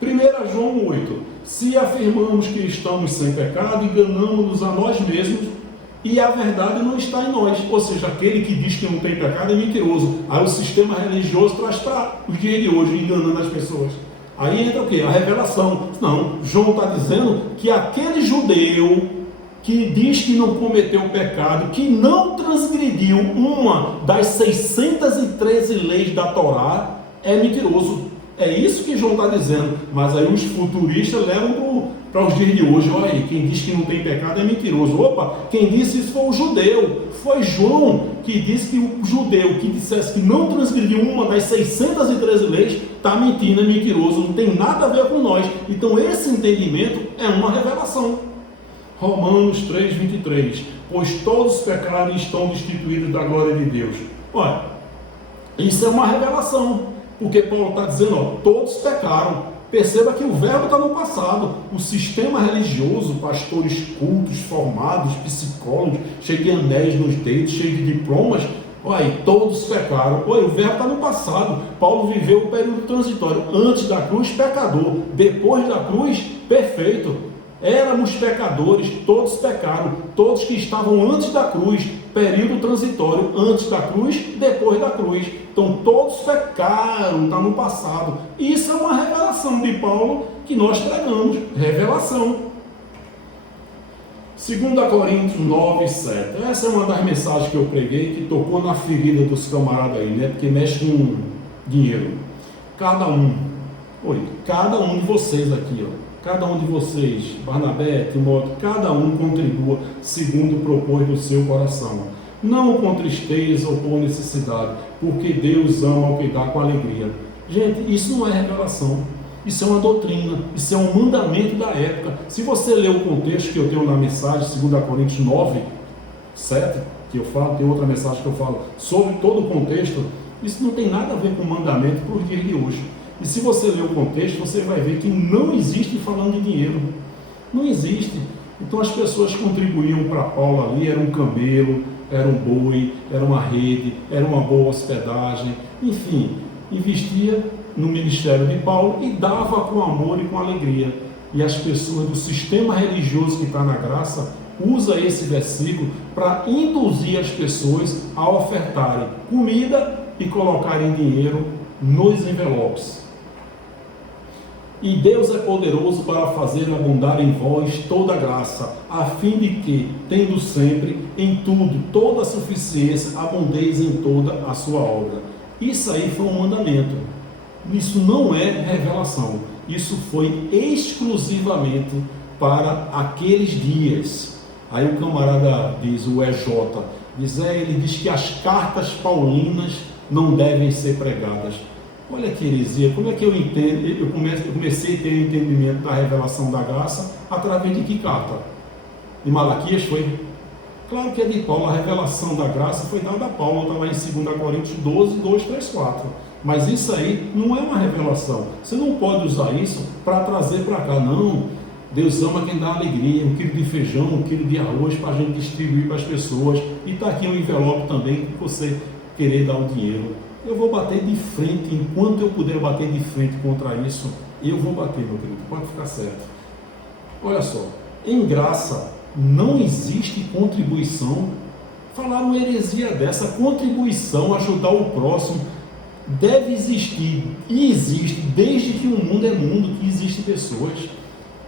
1 João 8. Se afirmamos que estamos sem pecado, enganamos-nos a nós mesmos e a verdade não está em nós. Ou seja, aquele que diz que não tem pecado é mentiroso. Aí o sistema religioso traz para os dias de hoje, enganando as pessoas. Aí entra o quê? A revelação. Não, João está dizendo que aquele judeu que diz que não cometeu pecado, que não transgrediu uma das 613 leis da Torá, é mentiroso. É isso que João está dizendo. Mas aí os futuristas levam para os dias de hoje. Olha aí, quem diz que não tem pecado é mentiroso. Opa, quem disse isso foi o judeu. Foi João que disse que o judeu que dissesse que não transgrediu uma das 613 leis está mentindo, é mentiroso. Não tem nada a ver com nós. Então esse entendimento é uma revelação. Romanos 3,23. Pois todos pecaram e estão destituídos da glória de Deus. Olha, isso é uma revelação. Porque Paulo está dizendo, ó, todos pecaram. Perceba que o verbo está no passado. O sistema religioso, pastores cultos, formados, psicólogos, cheios de anéis nos dedos, cheios de diplomas, olha, todos pecaram. Olha, o verbo está no passado. Paulo viveu o período transitório. Antes da cruz, pecador. Depois da cruz, perfeito. Éramos pecadores, todos pecaram. Todos que estavam antes da cruz, período transitório, antes da cruz, depois da cruz. Então todos pecaram, está no passado. Isso é uma revelação de Paulo que nós pregamos. Revelação. 2 Coríntios 9:7. Essa é uma das mensagens que eu preguei que tocou na ferida dos camaradas aí, né? Porque mexe com dinheiro. Cada um de vocês aqui, ó. Cada um de vocês, Barnabé, Timóteo, cada um contribua segundo propôs do seu coração. Não com tristeza ou por necessidade, porque Deus ama o que dá com alegria. Gente, isso não é revelação. Isso é uma doutrina, isso é um mandamento da época. Se você ler o contexto que eu tenho na mensagem, 2 Coríntios 9:7, que eu falo, tem outra mensagem que eu falo sobre todo o contexto, isso não tem nada a ver com mandamento para os dias de hoje. E se você ler o contexto, você vai ver que não existe falando de dinheiro. Não existe. Então as pessoas contribuíam para Paulo ali, era um camelo, era um boi, era uma rede, era uma boa hospedagem, enfim, investia no ministério de Paulo e dava com amor e com alegria. E as pessoas do sistema religioso que está na graça usa esse versículo para induzir as pessoas a ofertarem comida e colocarem dinheiro nos envelopes. E Deus é poderoso para fazer abundar em vós toda graça, a fim de que, tendo sempre, em tudo, toda a suficiência, abundeis em toda a sua obra. Isso aí foi um mandamento. Isso não é revelação. Isso foi exclusivamente para aqueles dias. Aí o camarada diz, o EJ, ele diz que as cartas paulinas não devem ser pregadas. Olha que heresia, como é que eu entendo? Eu comecei a ter entendimento da revelação da graça através de que carta? De Malaquias foi? Claro que é de Paulo, a revelação da graça foi dada a Paulo, está lá em 2 Coríntios 12, 2, 3, 4. Mas isso aí não é uma revelação. Você não pode usar isso para trazer para cá, não. Deus ama quem dá alegria, 1 quilo de feijão, 1 quilo de arroz para a gente distribuir para as pessoas. E está aqui um envelope também que você querer dar o dinheiro. Eu vou bater de frente, enquanto eu puder bater de frente contra isso, eu vou bater, meu querido, pode ficar certo. Olha só, em graça não existe contribuição. Falar uma heresia dessa, contribuição, ajudar o próximo, deve existir, e existe, desde que o mundo é mundo, que existem pessoas.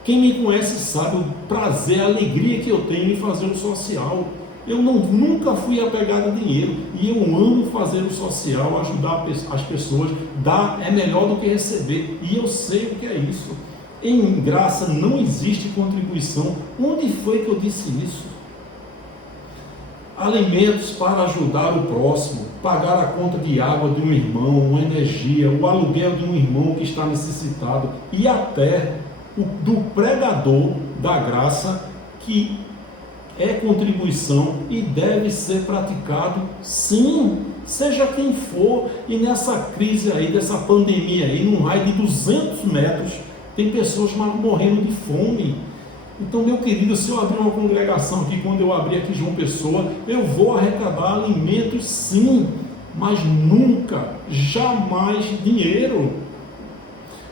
Quem me conhece sabe o prazer, a alegria que eu tenho em fazer o social. Eu nunca fui apegado a dinheiro e eu amo fazer o social, ajudar as pessoas, dar é melhor do que receber, e eu sei o que é isso. Em graça não existe contribuição. Onde foi que eu disse isso? alimentos para ajudar o próximo, pagar a conta de água de um irmão, uma energia, o aluguel de um irmão que está necessitado, e até do pregador da graça, que é contribuição e deve ser praticado, sim, seja quem for. E nessa crise aí, dessa pandemia aí, num raio de 200 metros, tem pessoas morrendo de fome. Então, meu querido, se eu abrir uma congregação aqui, quando eu abrir aqui João Pessoa, eu vou arrecadar alimentos, sim, mas nunca, jamais dinheiro.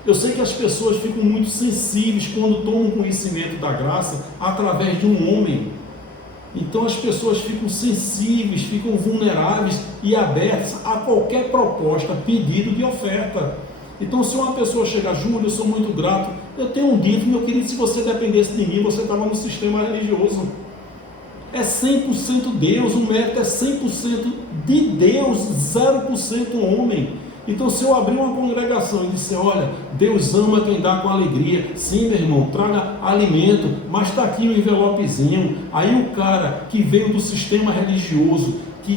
Eu sei que as pessoas ficam muito sensíveis quando tomam conhecimento da graça através de um homem. Então as pessoas ficam sensíveis, ficam vulneráveis e abertas a qualquer proposta, pedido de oferta. Então, se uma pessoa chegar, Júlio, eu sou muito grato, eu tenho um dito, meu querido, se você dependesse de mim, você estava no sistema religioso. É 100% Deus, o mérito é 100% de Deus, 0% homem. Então, se eu abrir uma congregação e disser, olha, Deus ama quem dá com alegria, sim, meu irmão, traga alimento, mas está aqui o envelopezinho. Aí o cara que veio do sistema religioso, que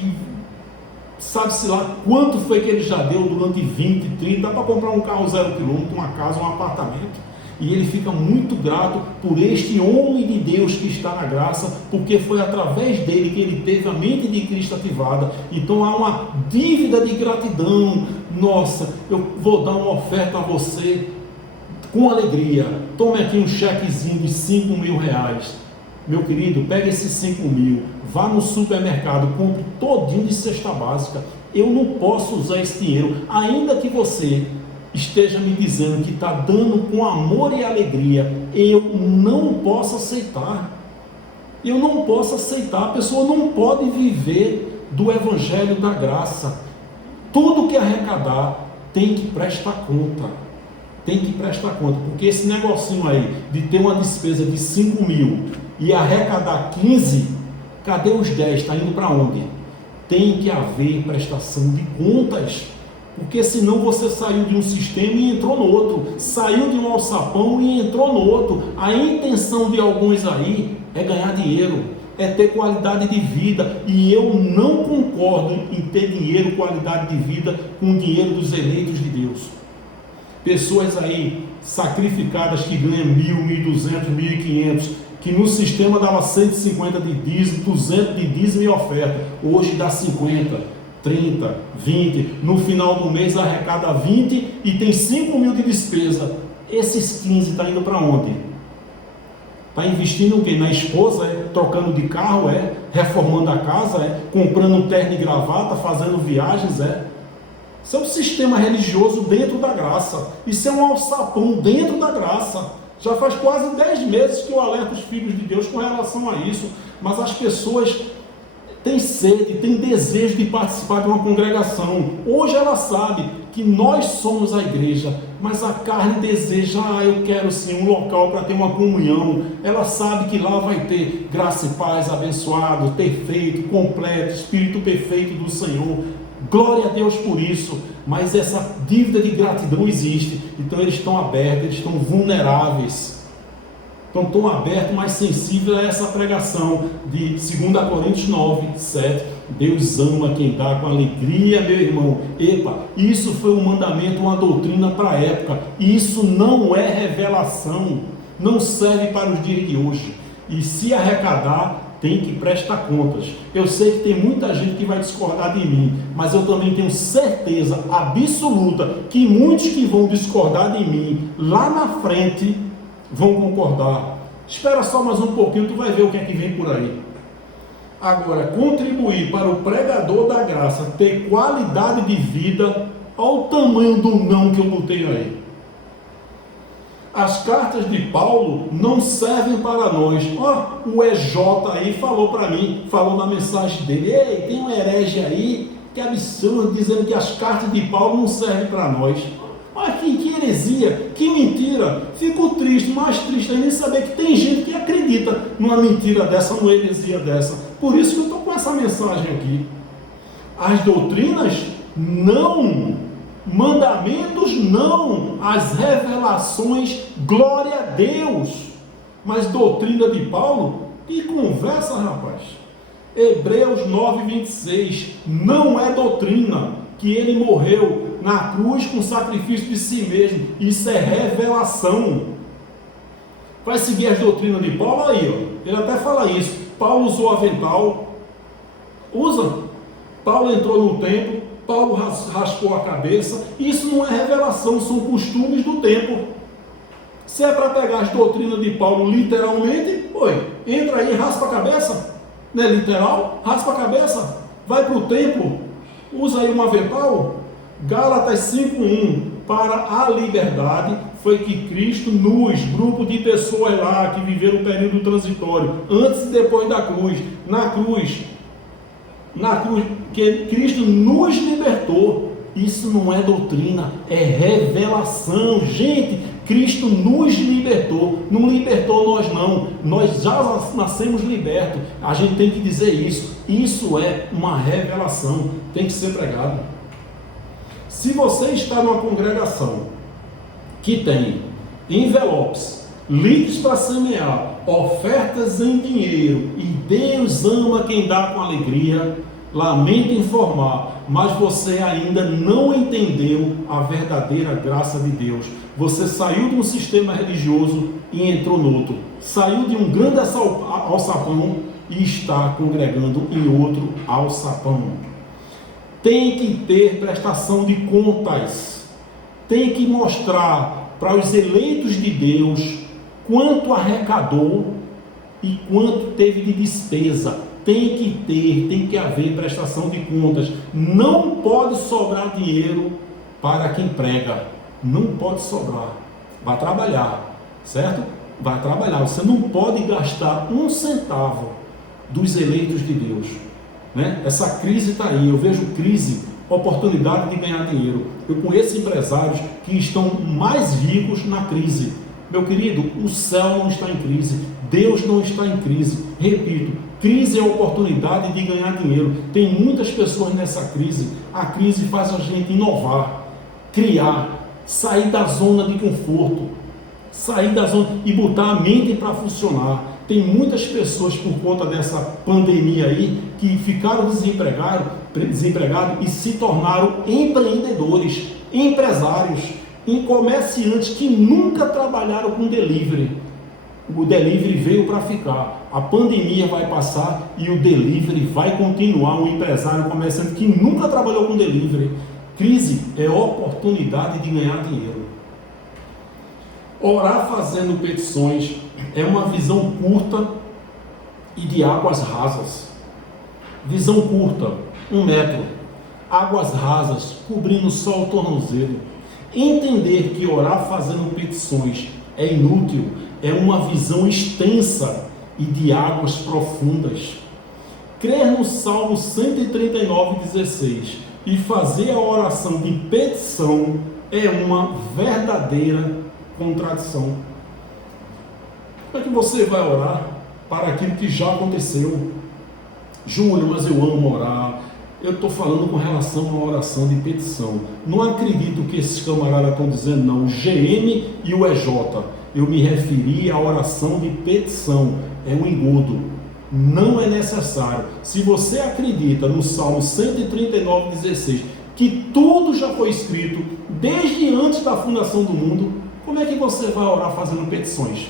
sabe-se lá quanto foi que ele já deu durante 20, 30, dá para comprar um carro 0 km, uma casa, um apartamento. E ele fica muito grato por este homem de Deus que está na graça, porque foi através dele que ele teve a mente de Cristo ativada. Então há uma dívida de gratidão. Nossa, eu vou dar uma oferta a você com alegria. Tome aqui um chequezinho de 5 mil reais. Meu querido, pega esses 5 mil, vá no supermercado, compre todinho de cesta básica. Eu não posso usar esse dinheiro, ainda que você esteja me dizendo que está dando com amor e alegria, eu não posso aceitar. Eu não posso aceitar. A pessoa não pode viver do evangelho da graça. Tudo que arrecadar tem que prestar conta. Tem que prestar conta, porque esse negocinho aí de ter uma despesa de 5 mil e arrecadar 15, cadê os 10? Está indo para onde? Tem que haver prestação de contas. Porque senão você saiu de um sistema e entrou no outro, saiu de um alçapão e entrou no outro. A intenção de alguns aí é ganhar dinheiro, é ter qualidade de vida, e eu não concordo em ter dinheiro, qualidade de vida com o dinheiro dos eleitos de Deus. Pessoas aí sacrificadas que ganham 1.000, 1.200, 1.500, que no sistema dava 150 de dízimo, 200 de dízimo e oferta, hoje dá 50, 30, 20, no final do mês arrecada 20 e tem 5 mil de despesa. Esses 15 está indo para onde? Está investindo o quê? Na esposa? Trocando de carro? Reformando a casa? Comprando terno e gravata? Fazendo viagens? Isso é um sistema religioso dentro da graça. Isso é um alçapão dentro da graça. Já faz quase 10 meses que eu alerto os filhos de Deus com relação a isso, mas as pessoas tem sede, tem desejo de participar de uma congregação. Hoje ela sabe que nós somos a igreja, mas a carne deseja, eu quero sim um local para ter uma comunhão. Ela sabe que lá vai ter graça e paz, abençoado, perfeito, completo, Espírito perfeito do Senhor. Glória a Deus por isso, mas essa dívida de gratidão existe. Então eles estão abertos, eles estão vulneráveis. Então estão abertos, mais sensíveis a essa pregação de 2 Coríntios 9, 7. Deus ama quem dá com alegria, meu irmão. Epa, isso foi um mandamento, uma doutrina para a época. Isso não é revelação, não serve para os dias de hoje. E se arrecadar, tem que prestar contas. Eu sei que tem muita gente que vai discordar de mim, mas eu também tenho certeza absoluta que muitos que vão discordar de mim lá na frente vão concordar. Espera só mais um pouquinho, tu vai ver o que é que vem por aí. Agora, contribuir para o pregador da graça ter qualidade de vida, olha o tamanho do não que eu botei aí. As cartas de Paulo não servem para nós. O EJ aí falou para mim, falou na mensagem dele, ei, tem um herege aí, que absurdo, dizendo que as cartas de Paulo não servem para nós. Mas que heresia, que mentira. Fico triste, mais triste ainda em saber que tem gente que acredita numa mentira dessa, numa heresia dessa. Por isso que eu estou com essa mensagem aqui. As doutrinas, não. Mandamentos, não. As revelações, glória a Deus. Mas doutrina de Paulo, que conversa, rapaz. Hebreus 9:26, não é doutrina que ele morreu na cruz com sacrifício de si mesmo, isso é revelação. Vai seguir as doutrinas de Paulo aí, ó. Ele até fala isso. Paulo usou avental, usa. Paulo entrou no templo, Paulo raspou a cabeça. Isso não é revelação, são costumes do tempo. Se é para pegar as doutrinas de Paulo literalmente, entra aí, raspa a cabeça. Não é literal? Raspa a cabeça. Vai para o templo, usa aí um avental. Gálatas 5:1, para a liberdade foi que Cristo grupo de pessoas lá que viveram o período transitório, antes e depois da cruz, na cruz, que Cristo nos libertou. Isso não é doutrina, é revelação. Gente, Cristo nos libertou, não libertou nós já nascemos libertos. A gente tem que dizer isso é uma revelação, tem que ser pregado. Se você está numa congregação que tem envelopes, livros para semear, ofertas em dinheiro, e Deus ama quem dá com alegria, lamento informar, mas você ainda não entendeu a verdadeira graça de Deus. Você saiu de um sistema religioso e entrou no outro. Saiu de um grande alçapão e está congregando em outro alçapão. Tem que ter prestação de contas. Tem que mostrar para os eleitos de Deus quanto arrecadou e quanto teve de despesa. Tem que haver prestação de contas. Não pode sobrar dinheiro para quem prega. Não pode sobrar. Vai trabalhar, certo? Vai trabalhar. Você não pode gastar um centavo dos eleitos de Deus, né? Essa crise está aí. Eu vejo crise, oportunidade de ganhar dinheiro. Eu conheço empresários que estão mais ricos na crise. Meu querido, o céu não está em crise. Deus não está em crise. Repito, crise é oportunidade de ganhar dinheiro. Tem muitas pessoas nessa crise. A crise faz a gente inovar, criar, sair da zona de conforto, sair da zona e botar a mente para funcionar. Tem muitas pessoas por conta dessa pandemia aí que ficaram desempregados e se tornaram empreendedores, empresários, comerciantes que nunca trabalharam com delivery. O delivery veio para ficar. A pandemia vai passar e o delivery vai continuar. Um empresário, comerciante que nunca trabalhou com delivery. Crise é oportunidade de ganhar dinheiro. Orar fazendo petições é uma visão curta e de águas rasas. Visão curta, 1 metro. Águas rasas, cobrindo só o tornozelo. Entender que orar fazendo petições é inútil é uma visão extensa e de águas profundas. Crer no Salmo 139:16 e fazer a oração de petição é uma verdadeira contradição. Como é que você vai orar para aquilo que já aconteceu? Júnior, mas eu amo orar. Eu estou falando com relação à oração de petição. Não acredito que esses camaradas estão dizendo não. O GM e o EJ. Eu me referi à oração de petição. É um engodo. Não é necessário. Se você acredita no Salmo 139:16 que tudo já foi escrito desde antes da fundação do mundo, como é que você vai orar fazendo petições?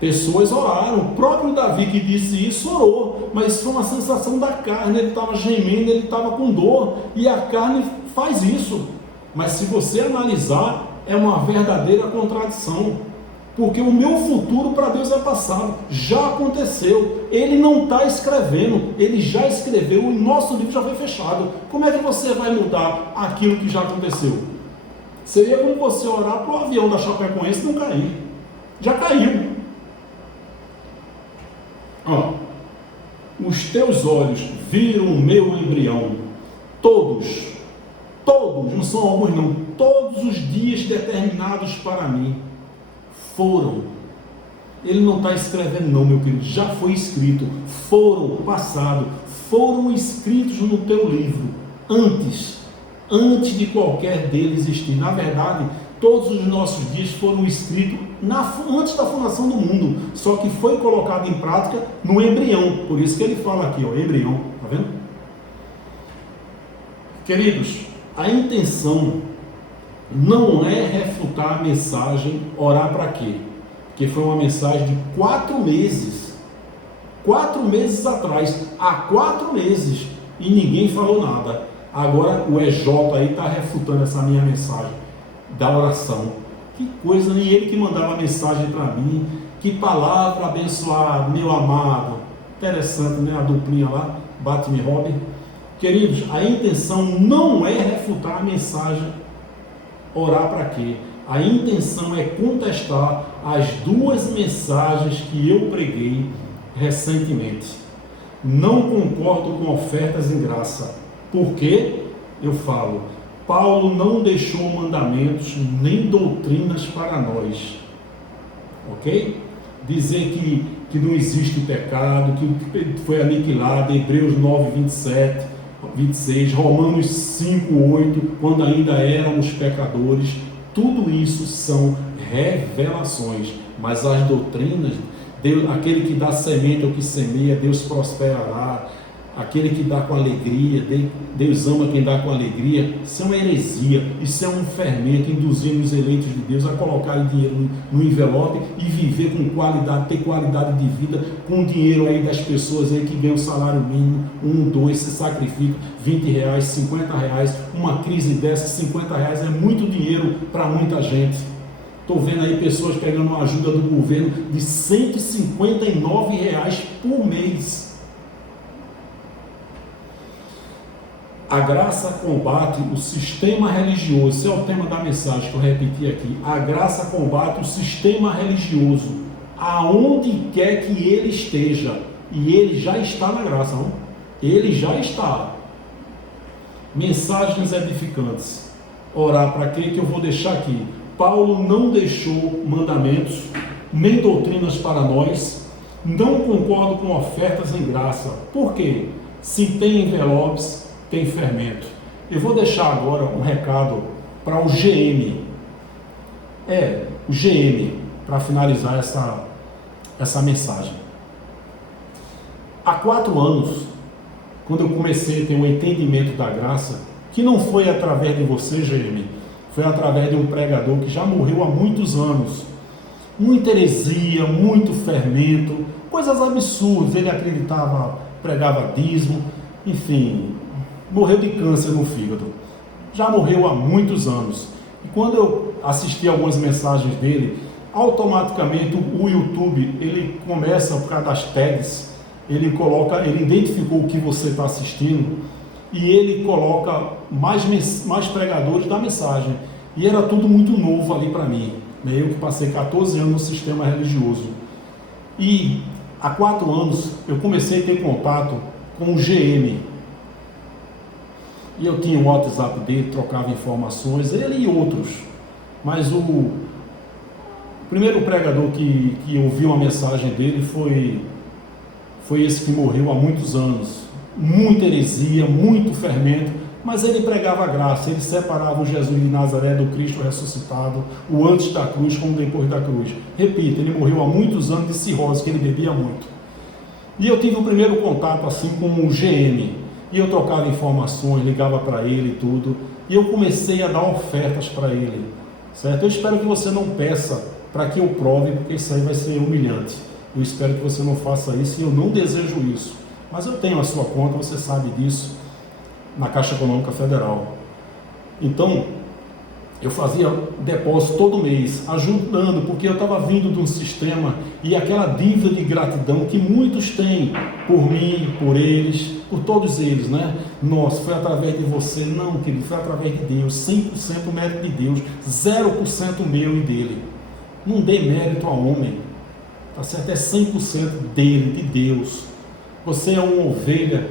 Pessoas oraram. O próprio Davi que disse isso orou, mas foi uma sensação da carne. Ele estava gemendo, ele estava com dor, e a carne faz isso. Mas se você analisar, é uma verdadeira contradição, porque o meu futuro para Deus é passado, já aconteceu. Ele não está escrevendo, ele já escreveu, o nosso livro já foi fechado. Como é que você vai mudar aquilo que já aconteceu? Seria como você orar para o avião da Chapecoense não cair. Já caiu. Os teus olhos viram o meu embrião. Todos, não são alguns não, todos os dias determinados para mim foram. Ele não está escrevendo não, meu querido, já foi escrito, foram, passado, foram escritos no teu livro, antes de qualquer dele existir. Na verdade, Todos os nossos dias foram escritos antes da fundação do mundo, só que foi colocado em prática no embrião. Por isso que ele fala aqui, ó, embrião, tá vendo? Queridos, a intenção não é refutar a mensagem, orar para quê? Porque foi uma mensagem de 4 meses. 4 meses atrás, há 4 meses, e ninguém falou nada. Agora o EJ aí está refutando essa minha mensagem da oração. Que coisa, nem ele que mandava a mensagem para mim. Que palavra abençoada, meu amado. Interessante, né? A duplinha lá, bate-me Robin. Queridos, a intenção não é refutar a mensagem, orar para quê? A intenção é contestar as 2 mensagens que eu preguei recentemente. Não concordo com ofertas em graça. Por quê? Eu falo, Paulo não deixou mandamentos nem doutrinas para nós. Ok? Dizer que não existe pecado, que foi aniquilado, Hebreus 9, 27, 26, Romanos 5, 8, quando ainda éramos pecadores, tudo isso são revelações, mas as doutrinas, Deus, aquele que dá semente ao que semeia, Deus prosperará, aquele que dá com alegria, Deus ama quem dá com alegria, isso é uma heresia, isso é um fermento induzindo os eleitos de Deus a colocarem dinheiro no envelope e viver com qualidade, ter qualidade de vida com o dinheiro aí das pessoas aí que ganham salário mínimo, 1, 2, se sacrificam, R$20, R$50, uma crise dessa, R$50 é muito dinheiro para muita gente. Estou vendo aí pessoas pegando uma ajuda do governo de R$159 por mês. A graça combate o sistema religioso. Esse é o tema da mensagem que eu repeti aqui. A graça combate o sistema religioso, aonde quer que ele esteja. E ele já está na graça, não? Ele já está. Mensagens edificantes. Orar para quê? Que eu vou deixar aqui. Paulo não deixou mandamentos, nem doutrinas para nós. Não concordo com ofertas em graça. Por quê? Se tem envelopes, tem fermento. Eu vou deixar agora um recado para o GM. O GM, para finalizar essa mensagem. Há 4 anos, quando eu comecei a ter um entendimento da graça, que não foi através de você, GM, foi através de um pregador que já morreu há muitos anos. Muita heresia, muito fermento, coisas absurdas. Ele acreditava, pregava dízimo, enfim, morreu de câncer no fígado. Já morreu há muitos anos. E quando eu assisti algumas mensagens dele, automaticamente o YouTube, ele começa, por causa das tags, ele identificou o que você está assistindo e ele coloca mais pregadores da mensagem. E era tudo muito novo ali para mim. Eu que passei 14 anos no sistema religioso. E há 4 anos eu comecei a ter contato com o GM. E eu tinha o WhatsApp dele, trocava informações, ele e outros. Mas o primeiro pregador que ouviu a mensagem dele foi esse que morreu há muitos anos. Muita heresia, muito fermento, mas ele pregava a graça, ele separava o Jesus de Nazaré do Cristo ressuscitado, o antes da cruz como depois da cruz. Repito, ele morreu há muitos anos de cirrose, que ele bebia muito. E eu tive o primeiro contato assim com o GM, e eu trocava informações, ligava para ele e tudo, e eu comecei a dar ofertas para ele, certo? Eu espero que você não peça para que eu prove, porque isso aí vai ser humilhante. Eu espero que você não faça isso, e eu não desejo isso. Mas eu tenho a sua conta, você sabe disso, na Caixa Econômica Federal. Então, eu fazia depósito todo mês, ajudando, porque eu estava vindo de um sistema e aquela dívida de gratidão que muitos têm por mim, por eles, por todos eles, né? Nossa, foi através de você. Não, querido, foi através de Deus, 100% mérito de Deus, 0% meu e dele. Não dê mérito ao homem, tá certo? É 100% dele, de Deus. Você é uma ovelha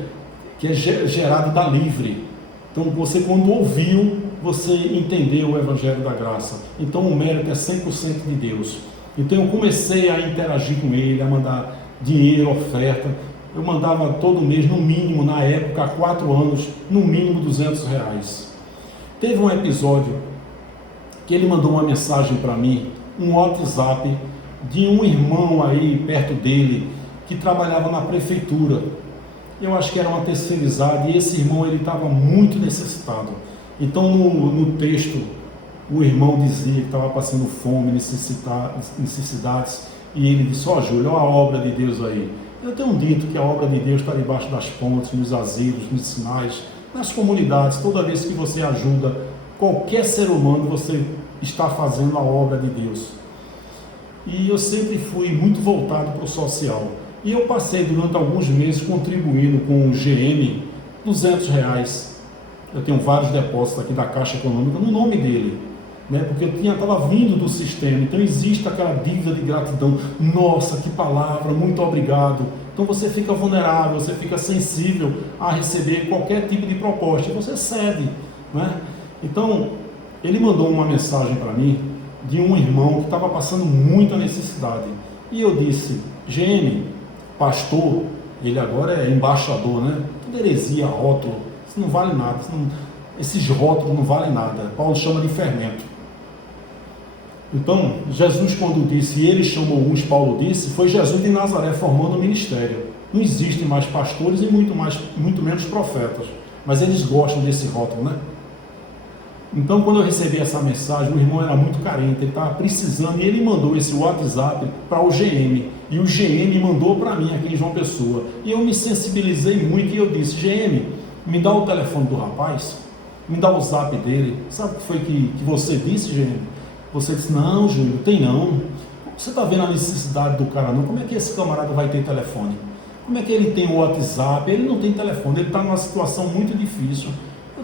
que é gerada da livre. Então, você quando ouviu, você entendeu o Evangelho da Graça. Então, o mérito é 100% de Deus. Então, eu comecei a interagir com ele, a mandar dinheiro, oferta. Eu mandava todo mês, no mínimo, na época, há 4 anos, no mínimo R$200. Teve um episódio que ele mandou uma mensagem para mim, um WhatsApp de um irmão aí perto dele, que trabalhava na prefeitura. Eu acho que era uma terceirizada, e esse irmão ele estava muito necessitado. Então no texto, o irmão dizia que estava passando fome, necessidades, e ele disse: ó Júlio, olha a obra de Deus aí. Eu tenho dito que a obra de Deus está debaixo das pontes, nos asilos, nos sinais, nas comunidades. Toda vez que você ajuda qualquer ser humano, você está fazendo a obra de Deus. E eu sempre fui muito voltado para o social. E eu passei durante alguns meses contribuindo com o GM R$200. Eu tenho vários depósitos aqui da Caixa Econômica no nome dele, né? Porque eu estava vindo do sistema, então existe aquela dívida de gratidão. Nossa, que palavra, muito obrigado. Então você fica vulnerável, você fica sensível a receber qualquer tipo de proposta, e você cede, né? Então, ele mandou uma mensagem para mim de um irmão que estava passando muita necessidade. E eu disse: GM, pastor, ele agora é embaixador, né? Tudo heresia, rótulo, isso não vale nada, esses rótulos não valem nada. Paulo chama de fermento. Então, Jesus, quando disse, ele chamou uns, Paulo disse, foi Jesus de Nazaré formando o ministério. Não existem mais pastores e muito menos profetas, mas eles gostam desse rótulo, né? Então, quando eu recebi essa mensagem, o irmão era muito carente, ele estava precisando, e ele mandou esse WhatsApp para o GM, e o GM mandou para mim aqui em João Pessoa, e eu me sensibilizei muito, e eu disse: GM, me dá o telefone do rapaz, me dá o zap dele. Sabe o que foi que você disse, GM? Você disse: não, Júlio, tem não. Você está vendo a necessidade do cara não? Como é que esse camarada vai ter telefone? Como é que ele tem o WhatsApp? Ele não tem telefone, ele está numa situação muito difícil.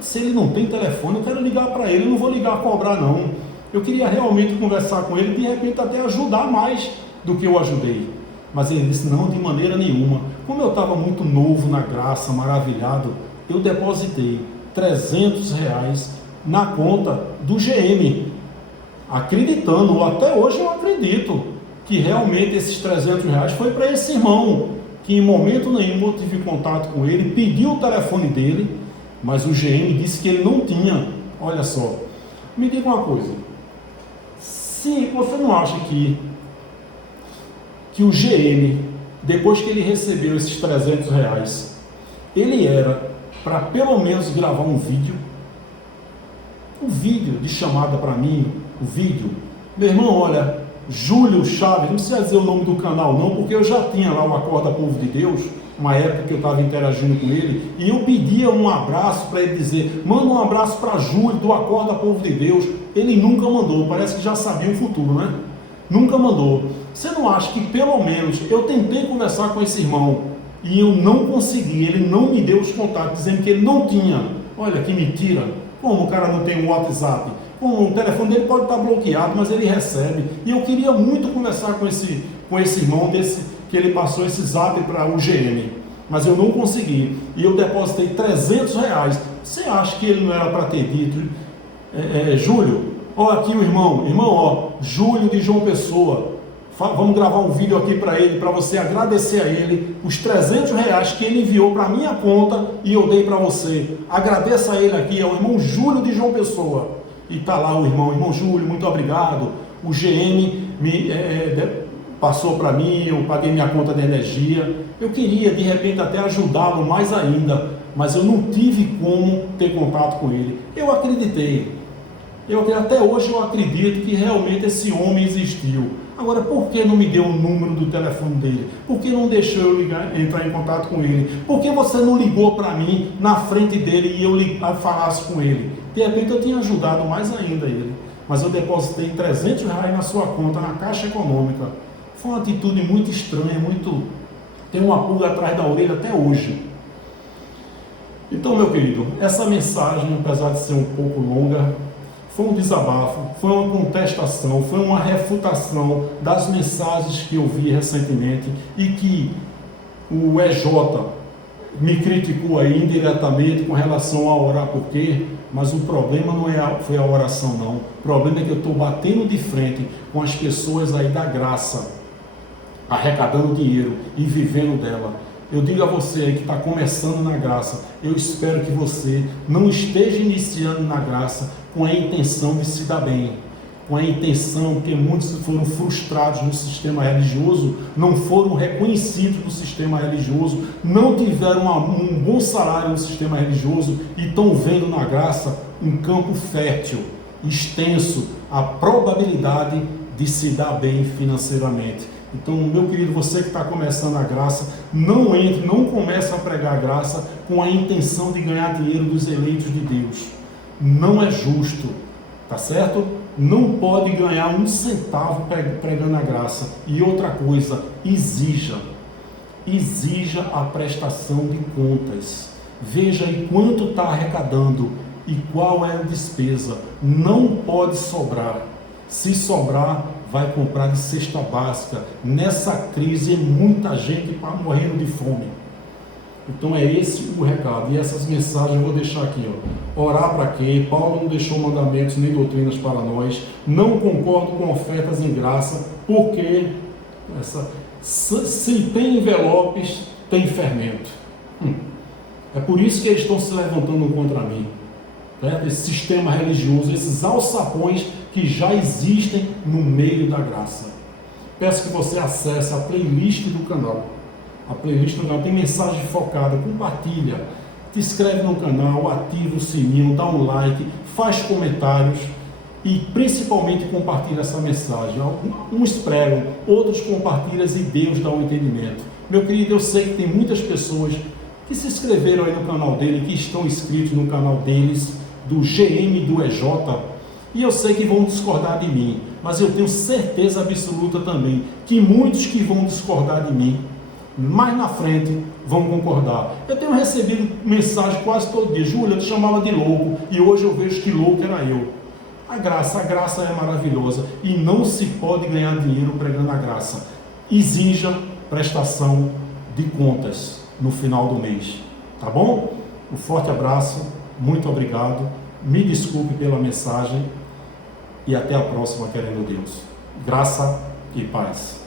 Se ele não tem telefone, eu quero ligar para ele, eu não vou ligar a cobrar não. Eu queria realmente conversar com ele, de repente até ajudar mais do que eu ajudei. Mas ele disse: não, de maneira nenhuma. Como eu estava muito novo na graça, maravilhado, eu depositei R$300 na conta do GM, acreditando, até hoje eu acredito, que realmente esses R$300 foi para esse irmão, que em momento nenhum eu tive contato com ele, pediu o telefone dele, mas o GM disse que ele não tinha. Olha só, me diga uma coisa, se você não acha que o GM, depois que ele recebeu esses R$300, ele era para pelo menos gravar um vídeo de chamada para mim, o vídeo: meu irmão, olha, Júlio Chaves, não precisa dizer o nome do canal não, porque eu já tinha lá o Acorda Povo de Deus, uma época que eu estava interagindo com ele, e eu pedia um abraço para ele, dizer: manda um abraço para Júlio do Acorda Povo de Deus. Ele nunca mandou, parece que já sabia o futuro, né? Nunca mandou. Você não acha que pelo menos, eu tentei conversar com esse irmão e eu não consegui, ele não me deu os contatos, dizendo que ele não tinha. Olha que mentira, como o cara não tem um WhatsApp, como o telefone dele pode estar bloqueado, mas ele recebe. E eu queria muito conversar com esse irmão, que ele passou esse zap para o GM, mas eu não consegui, e eu depositei R$300. Você acha que ele não era para ter dito: Júlio, ó, aqui o irmão, ó, Júlio de João Pessoa, vamos gravar um vídeo aqui para ele, para você agradecer a ele os R$300 que ele enviou para minha conta e eu dei para você. Agradeça a ele aqui, é o irmão Júlio de João Pessoa. E está lá o irmão Júlio, muito obrigado. O GM me passou para mim, eu paguei minha conta de energia. Eu queria de repente até ajudá-lo mais ainda, mas eu não tive como ter contato com ele. Eu acreditei. Até hoje eu acredito que realmente esse homem existiu. Agora, por que não me deu o número do telefone dele? Por que não deixou eu entrar em contato com ele? Por que você não ligou para mim na frente dele e eu falasse com ele? De repente eu tinha ajudado mais ainda ele. Mas eu depositei R$300 na sua conta, na Caixa Econômica. Foi uma atitude muito estranha, tem uma pulga atrás da orelha até hoje. Então, meu querido, essa mensagem, apesar de ser um pouco longa, foi um desabafo, foi uma contestação, foi uma refutação das mensagens que eu vi recentemente e que o EJ me criticou aí indiretamente com relação a orar por quê, mas o problema não foi a oração não, o problema é que eu estou batendo de frente com as pessoas aí da graça, arrecadando dinheiro e vivendo dela. Eu digo a você aí que está começando na graça, eu espero que você não esteja iniciando na graça com a intenção de se dar bem. com a intenção, porque muitos foram frustrados no sistema religioso, não foram reconhecidos no sistema religioso, não tiveram um bom salário no sistema religioso e estão vendo na graça um campo fértil, extenso, a probabilidade de se dar bem financeiramente. Então, meu querido, você que está começando a graça, não entre, não comece a pregar a graça com a intenção de ganhar dinheiro dos eleitos de Deus. Não é justo, tá certo? Não pode ganhar um centavo pregando a graça. E outra coisa, exija a prestação de contas. Veja aí quanto está arrecadando e qual é a despesa. Não pode sobrar. Se sobrar, vai comprar de cesta básica. Nessa crise, muita gente está morrendo de fome. Então é esse o recado. E essas mensagens eu vou deixar aqui. Orar para quê? Paulo não deixou mandamentos nem doutrinas para nós. Não concordo com ofertas em graça, porque se tem envelopes, tem fermento. É por isso que eles estão se levantando contra mim. Esse sistema religioso, esses alçapões que já existem no meio da graça. Peço que você acesse a playlist do canal. A playlist do canal tem mensagem focada, compartilha, te inscreve no canal, ativa o sininho, dá um like, faz comentários e principalmente compartilha essa mensagem. Uns pregam, outros compartilham e Deus dá um entendimento. Meu querido, eu sei que tem muitas pessoas que se inscreveram aí no canal dele, que estão inscritos no canal deles, do GM e do EJ, e eu sei que vão discordar de mim, mas eu tenho certeza absoluta também que muitos que vão discordar de mim, mais na frente, vão concordar. Eu tenho recebido mensagem quase todo dia: Júlio, eu te chamava de louco, e hoje eu vejo que louco era eu. A graça é maravilhosa, e não se pode ganhar dinheiro pregando a graça. Exija prestação de contas no final do mês, tá bom? Um forte abraço, muito obrigado, me desculpe pela mensagem, e até a próxima, querendo Deus. Graça e paz.